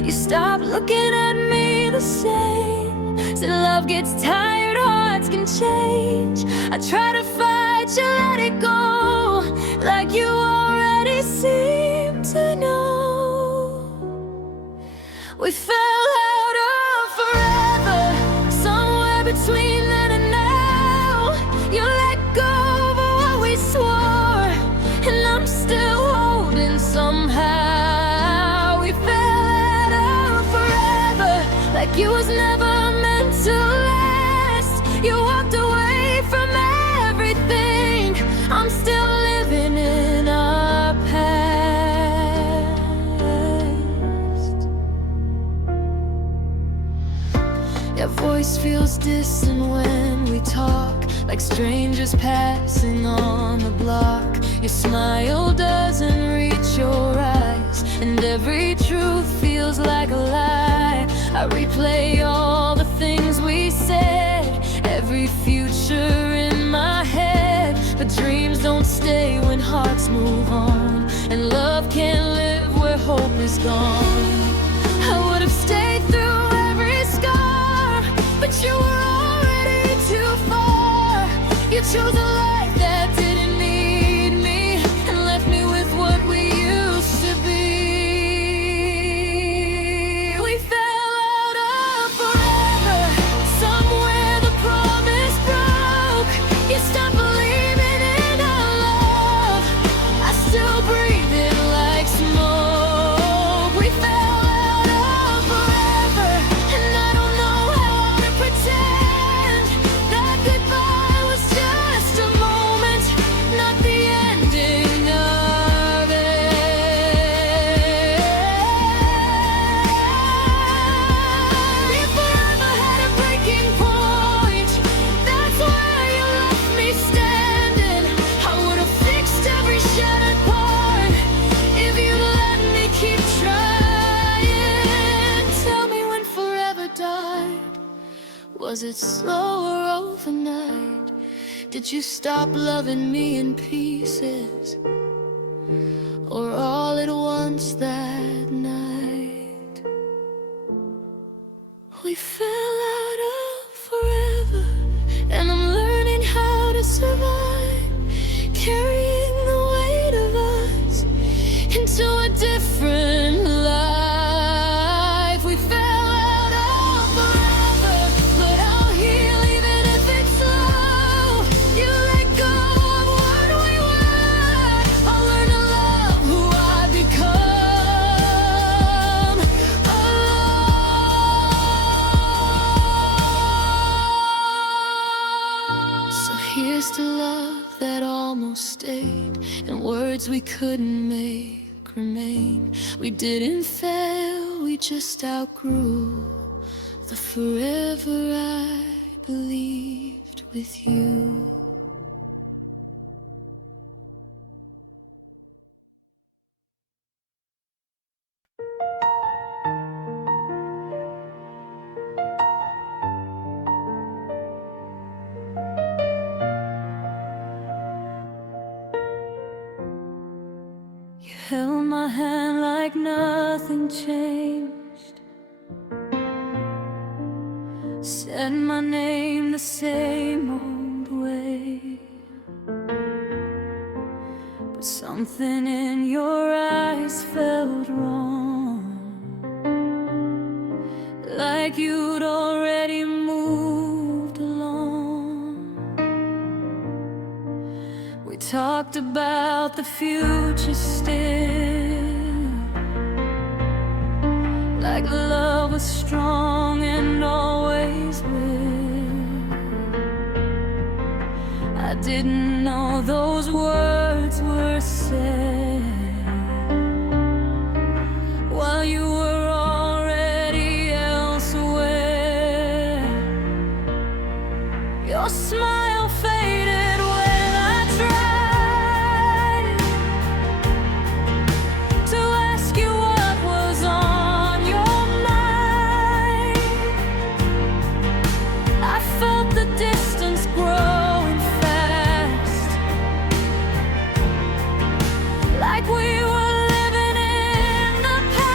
You stopped looking at me the same. Said love gets tired, hearts can change. I try to fight you, let it go, like you already seem to know. We fell out of forever, somewhere between then and now. You let go of what we swore, and I'm still holding somehow. We fell out of forever, like you was never to last. You walked away from everything. I'm still living in our past. Your voice feels distant when we talk, like strangers passing on the block. Your smile doesn't reach your eyes, and every truth feels like a lie. I replay all the things we said, every future in my head. But dreams don't stay when hearts move on, and love can't live where hope is gone. I would have stayed through every scar, but you were already too far. You chose a life that didn't need me, and left me with what we used to be. We fell out of forever, somewhere the promise broke. You stopped believing in our love. I still breathe it like smoke. We fell out of forever, and I don't know how to pretend that goodbye was just a moment, not the ending of it. You forever had a breaking point, that's where you left me standing. I would have fixed every shattered part if you'd let me keep trying. Tell me when forever died. Was it slow or overnight? Did you stop loving me in pieces, or all at once that night? We fell out of forever, and I'm learning how to survive, carrying the weight of us into a different life. We fell out of forever, but I'll heal even if it's slow. You let go of what we were, I'll learn to love who I've become alone. So here's to love that almost stayed, and words we couldn't make remain. We didn't fail, we just outgrew the forever I believed with you. You held my hand like nothing changed, said my name the same old way. Something in your eyes felt wrong, like you'd already moved along. We talked about the future still, like love was strong and always will. I didn't know those words were said while you were already elsewhere. Your smile faded when I tried to ask you what was on your mind. I felt the distance growing fast, like we were living in the past.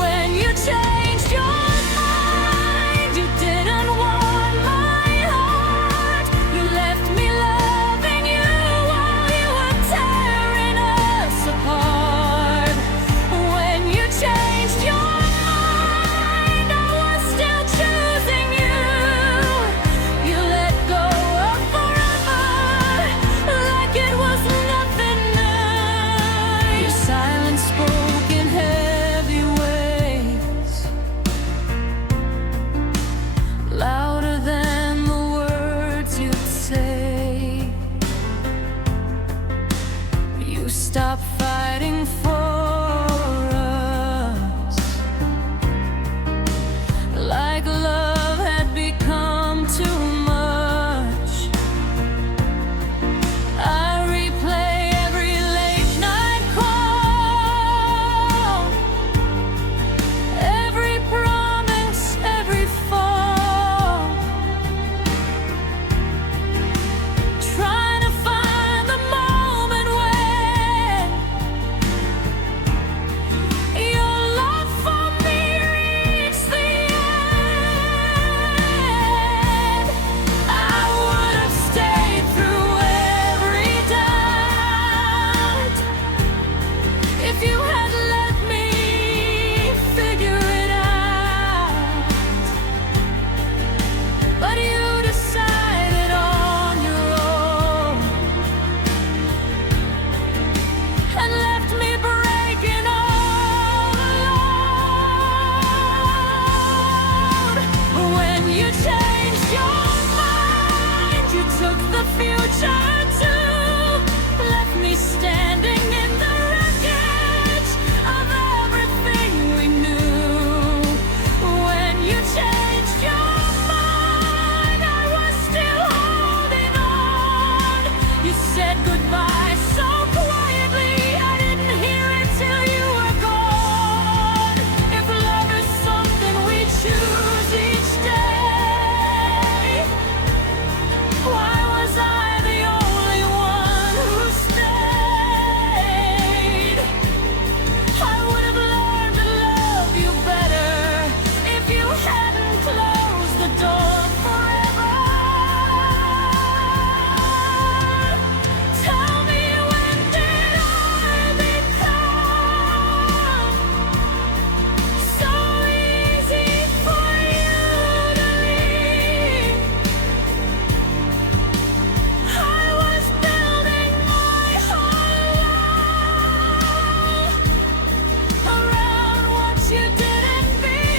When you changed your mind, you didn't want my heart. You left me loving you while you were tearing us apart. When you changed your mind, I was still choosing you. You let go of forever, like it was nothing new. Your silence spoke in heavy waves, louder than the words you'd say. You stopped fighting for us, like love had become too much. I replay every late night call, every promise, every fall, trying to find the moment when your love for me reached the end. I would have stayed through every doubt if you had let me figure it out. But you decided on your own and left me breaking all alone. When you changed your mind, you took the future too, left me standing in the wreckage of everything we knew. When you changed your mind, I was still holding on. You said goodbye so quietly, I didn't hear it till you were gone. If love is something we choose each day, why was I the only one who stayed? I would have learned to love you better if you hadn't closed the door forever. Tell me, when did I become so easy for you to leave? I was building my whole life around what you didn't believe.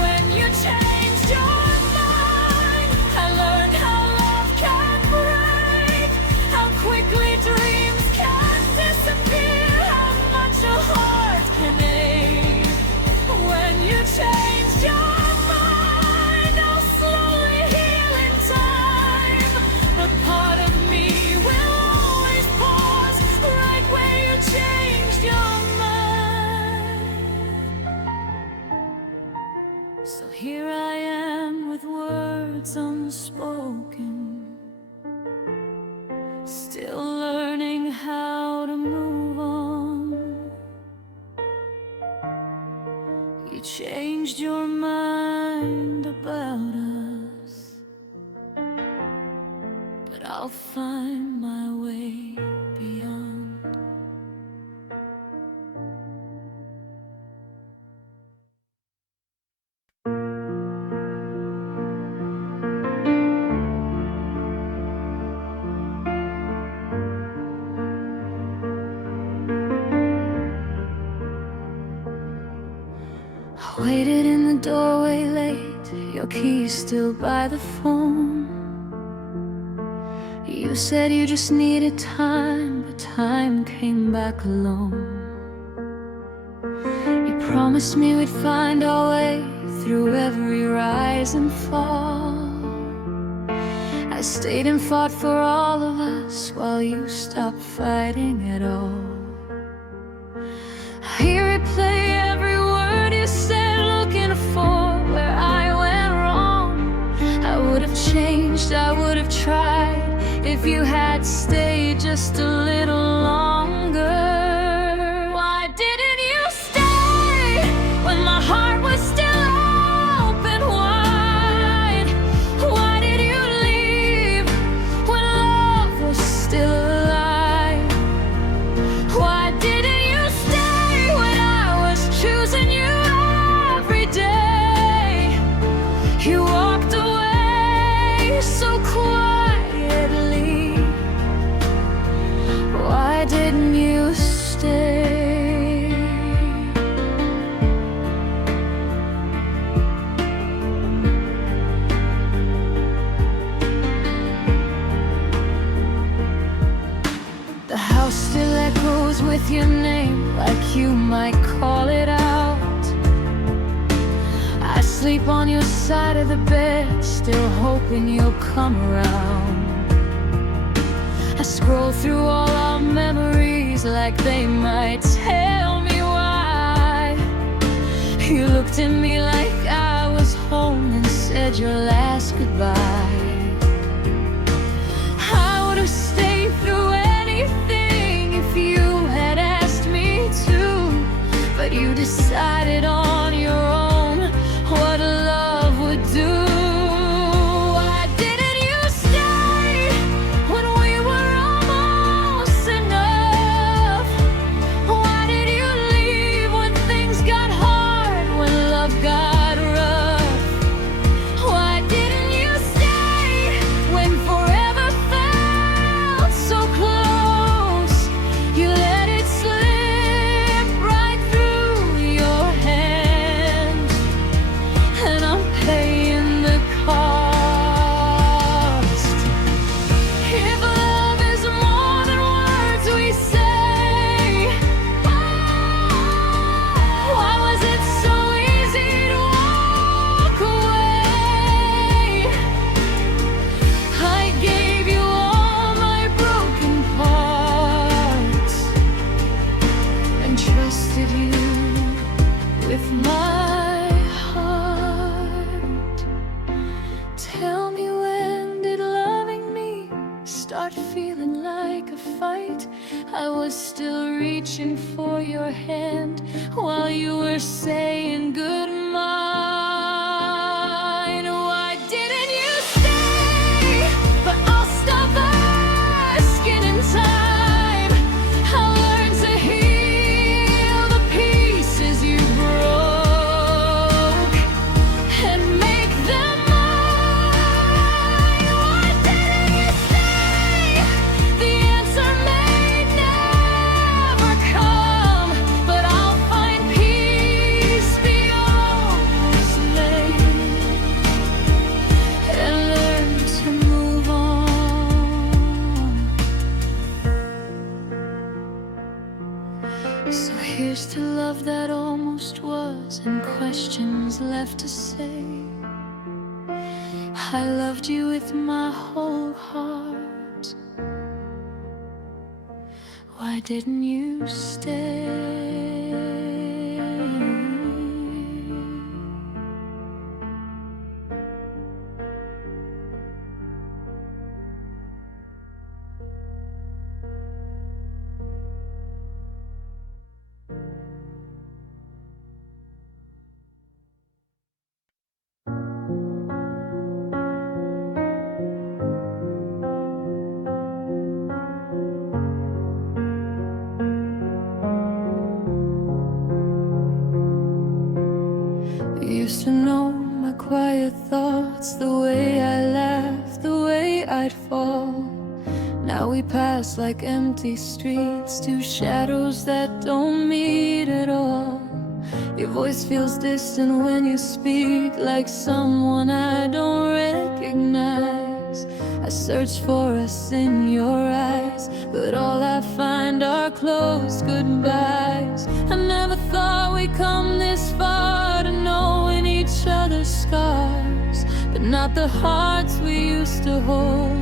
When you changed your mind, I learned how love can break, how quickly dreams can disappear, how much a heart can ache. When you changed your mind, I'll slowly heal in time, but part of me will always pause right where you changed your mind. So here I am with words unspoken, still learning how to move on. You changed your mind about I'll find my way beyond. I waited in the doorway late, your keys still by the phone. You said you just needed time, but time came back alone. You promised me we'd find our way through every rise and fall. I stayed and fought for all of us while you stopped fighting at all. I hear it play every word you said, looking for where I went wrong. I would have changed, I would have tried, if you had stayed just a little longer. Why didn't you stay when my heart was still open wide? Why did you leave when love was still alive? Why didn't you stay when I was choosing you every day? You walked away so quietly. Why didn't you stay? The house still echoes with your name, like you might call it out. I sleep on your side of the bed, still hoping you'll come around. I scroll through all our memories like they might tell me why. You looked at me like I was home and said your last goodbye. I would have stayed through anything if you had asked me to, but you decided on your own what love would do. Why didn't you stay when we were almost enough? Why did you leave when things got hard, when love got rough? Why didn't you stay when forever felt so close? You let it slip right through your hands, and I'm paying the cost. If love is more than words we say, why was it so easy to walk away? I gave you all my broken parts and trusted you with my heart. Tell me, when did loving me start feeling like a fight? I was still reaching for your hand while you were saying goodbye. Why didn't you stay? But I'll stop asking in time. I'll learn to heal the pieces you broke and make them mine. Why didn't you stay? The answer may never come, but I'll find peace beyond this lane and learn to move on. So here's to love that almost was, and questions left to say. I loved you with my whole heart. Why didn't you stay? your thoughts, the way I laughed, the way I'd fall. Now we pass like empty streets, two shadows that don't meet at all. Your voice feels distant when you speak, like someone I don't recognize. I search for us in your eyes, but all I find are closed goodbyes. I never thought we'd come this far to knowing each other's scars, but not the hearts we used to hold.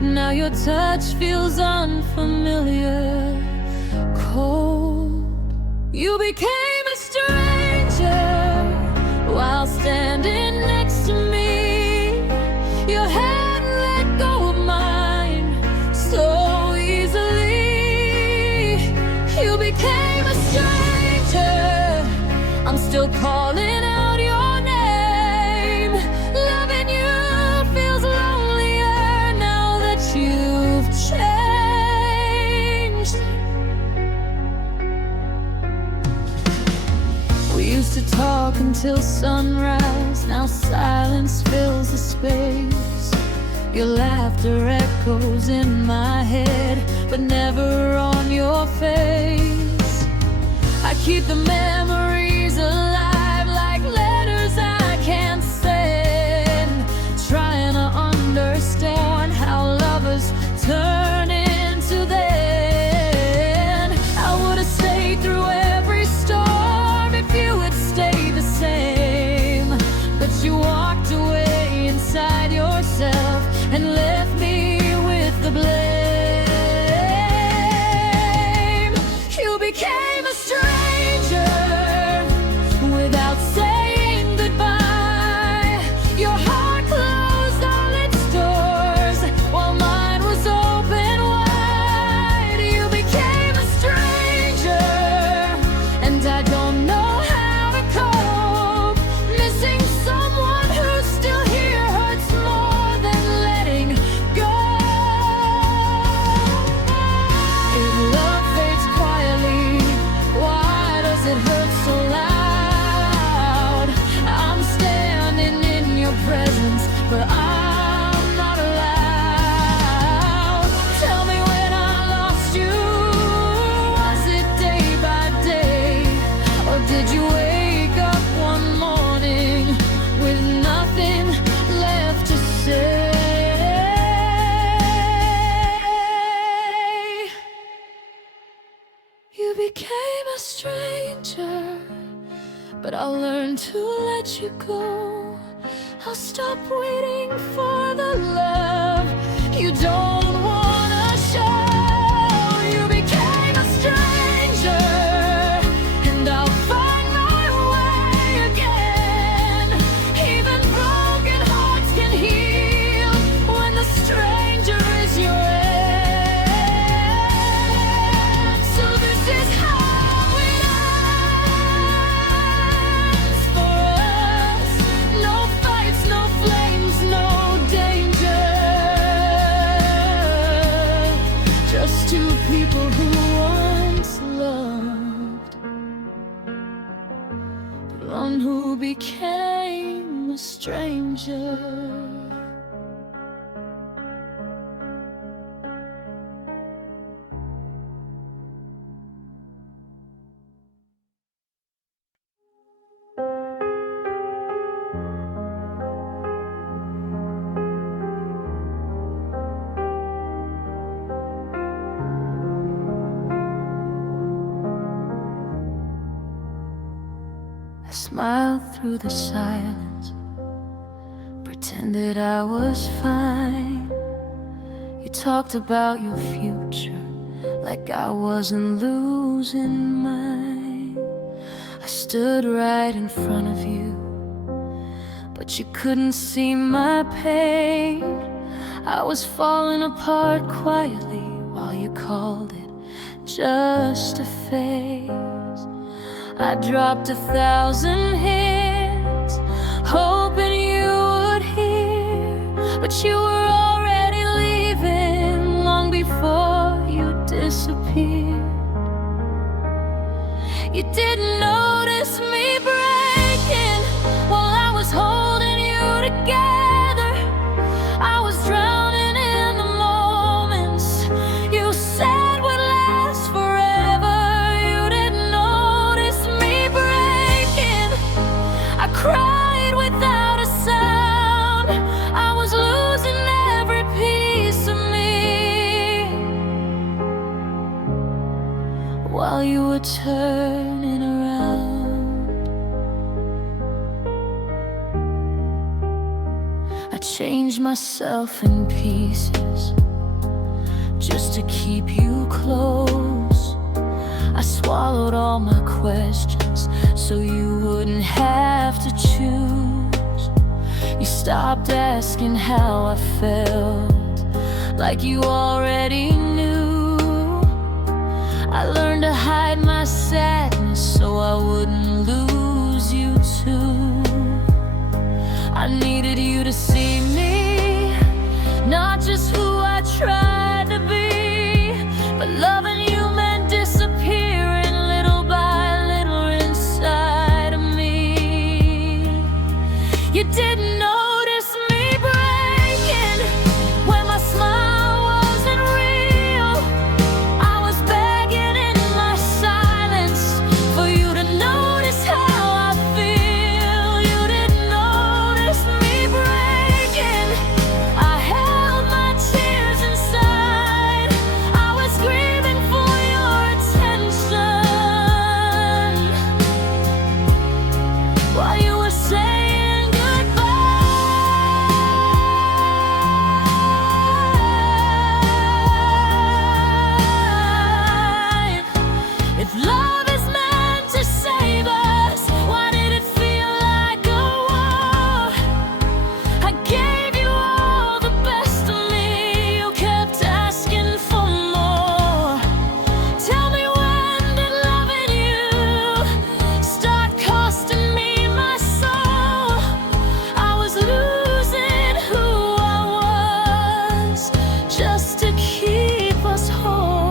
Now your touch feels unfamiliar, cold. You became a stranger while standing next to me. Your hand let go of mine so easily. You became a stranger. I'm still calling out your name. Loving you feels lonelier now that you've changed. We used to talk until sunrise. Now silence fills the space. Your laughter echoes in my head, but never on your face. I keep the memories alive like letters I can't send, trying to understand how lovers turn into then. I would have stayed through every storm if you had stayed the same, but you walked away inside yourself and left me with the blame. You became a stranger without saying goodbye. Your heart closed all its doors while mine was open wide. You became a stranger, and I don't know how to cope. Missing someone who's still here hurts more than letting go. If love fades quietly, why does it hurt so loud? I'm standing in your presence, but I'm not allowed. Tell me when I lost you, was it day by day? Or did you wake up one morning with nothing left to say? You became a stranger, but I'll learn to let you go. I'll stop waiting for the love you don't wanna show. You became a stranger, and I'll find my way again. Even broken hearts can heal when the stranger is your end. So this is how it ends for us. No fights, no flames, no danger. Just two people who once loved, but one who became a stranger. I smiled through the silence, pretended I was fine. You talked about your future like I wasn't losing mine. I stood right in front of you, but you couldn't see my pain. I was falling apart quietly while you called it just a phase. I dropped 1,000 hints, hoping you would hear, but you were already leaving long before you disappeared. You didn't notice me breaking while I was holding you turning around. I changed myself in pieces just to keep you close. I swallowed all my questions so you wouldn't have to choose. You stopped asking how I felt, like you already knew. I learned to hide my sadness so I wouldn't lose you too. I needed you to see me, not just who I tried to be, but loving you meant disappearing little by little inside of me. You didn't notice me breaking when my smile wasn't real. I was begging in my silence for you to notice how I feel. You didn't notice me breaking. I held my tears inside. I was screaming for your attention while you were saying goodbye. If love is meant to save us, why did it feel like a war? I gave you all the best of me, you kept asking for more. Tell me, when did loving you start costing me my soul? I was losing who I was just to keep us whole.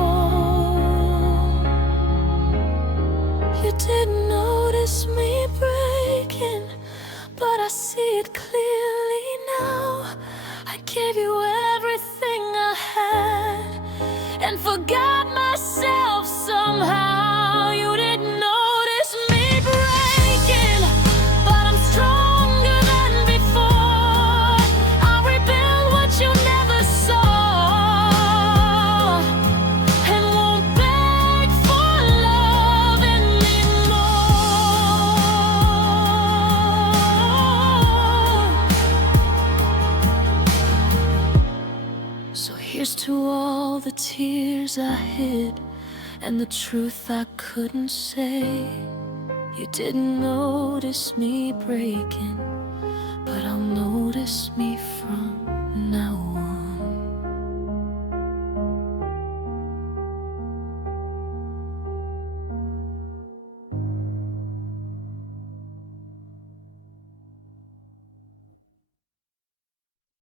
You didn't notice me breaking, but I see it clearly now. I gave you everything I had and forgot myself somehow. You didn't notice me breaking, but I'm stronger than before. I rebuild what you never saw, and won't beg for love anymore. So here's to all the tears I hid and the truth I couldn't say. You didn't notice me breaking, but I'll notice me from now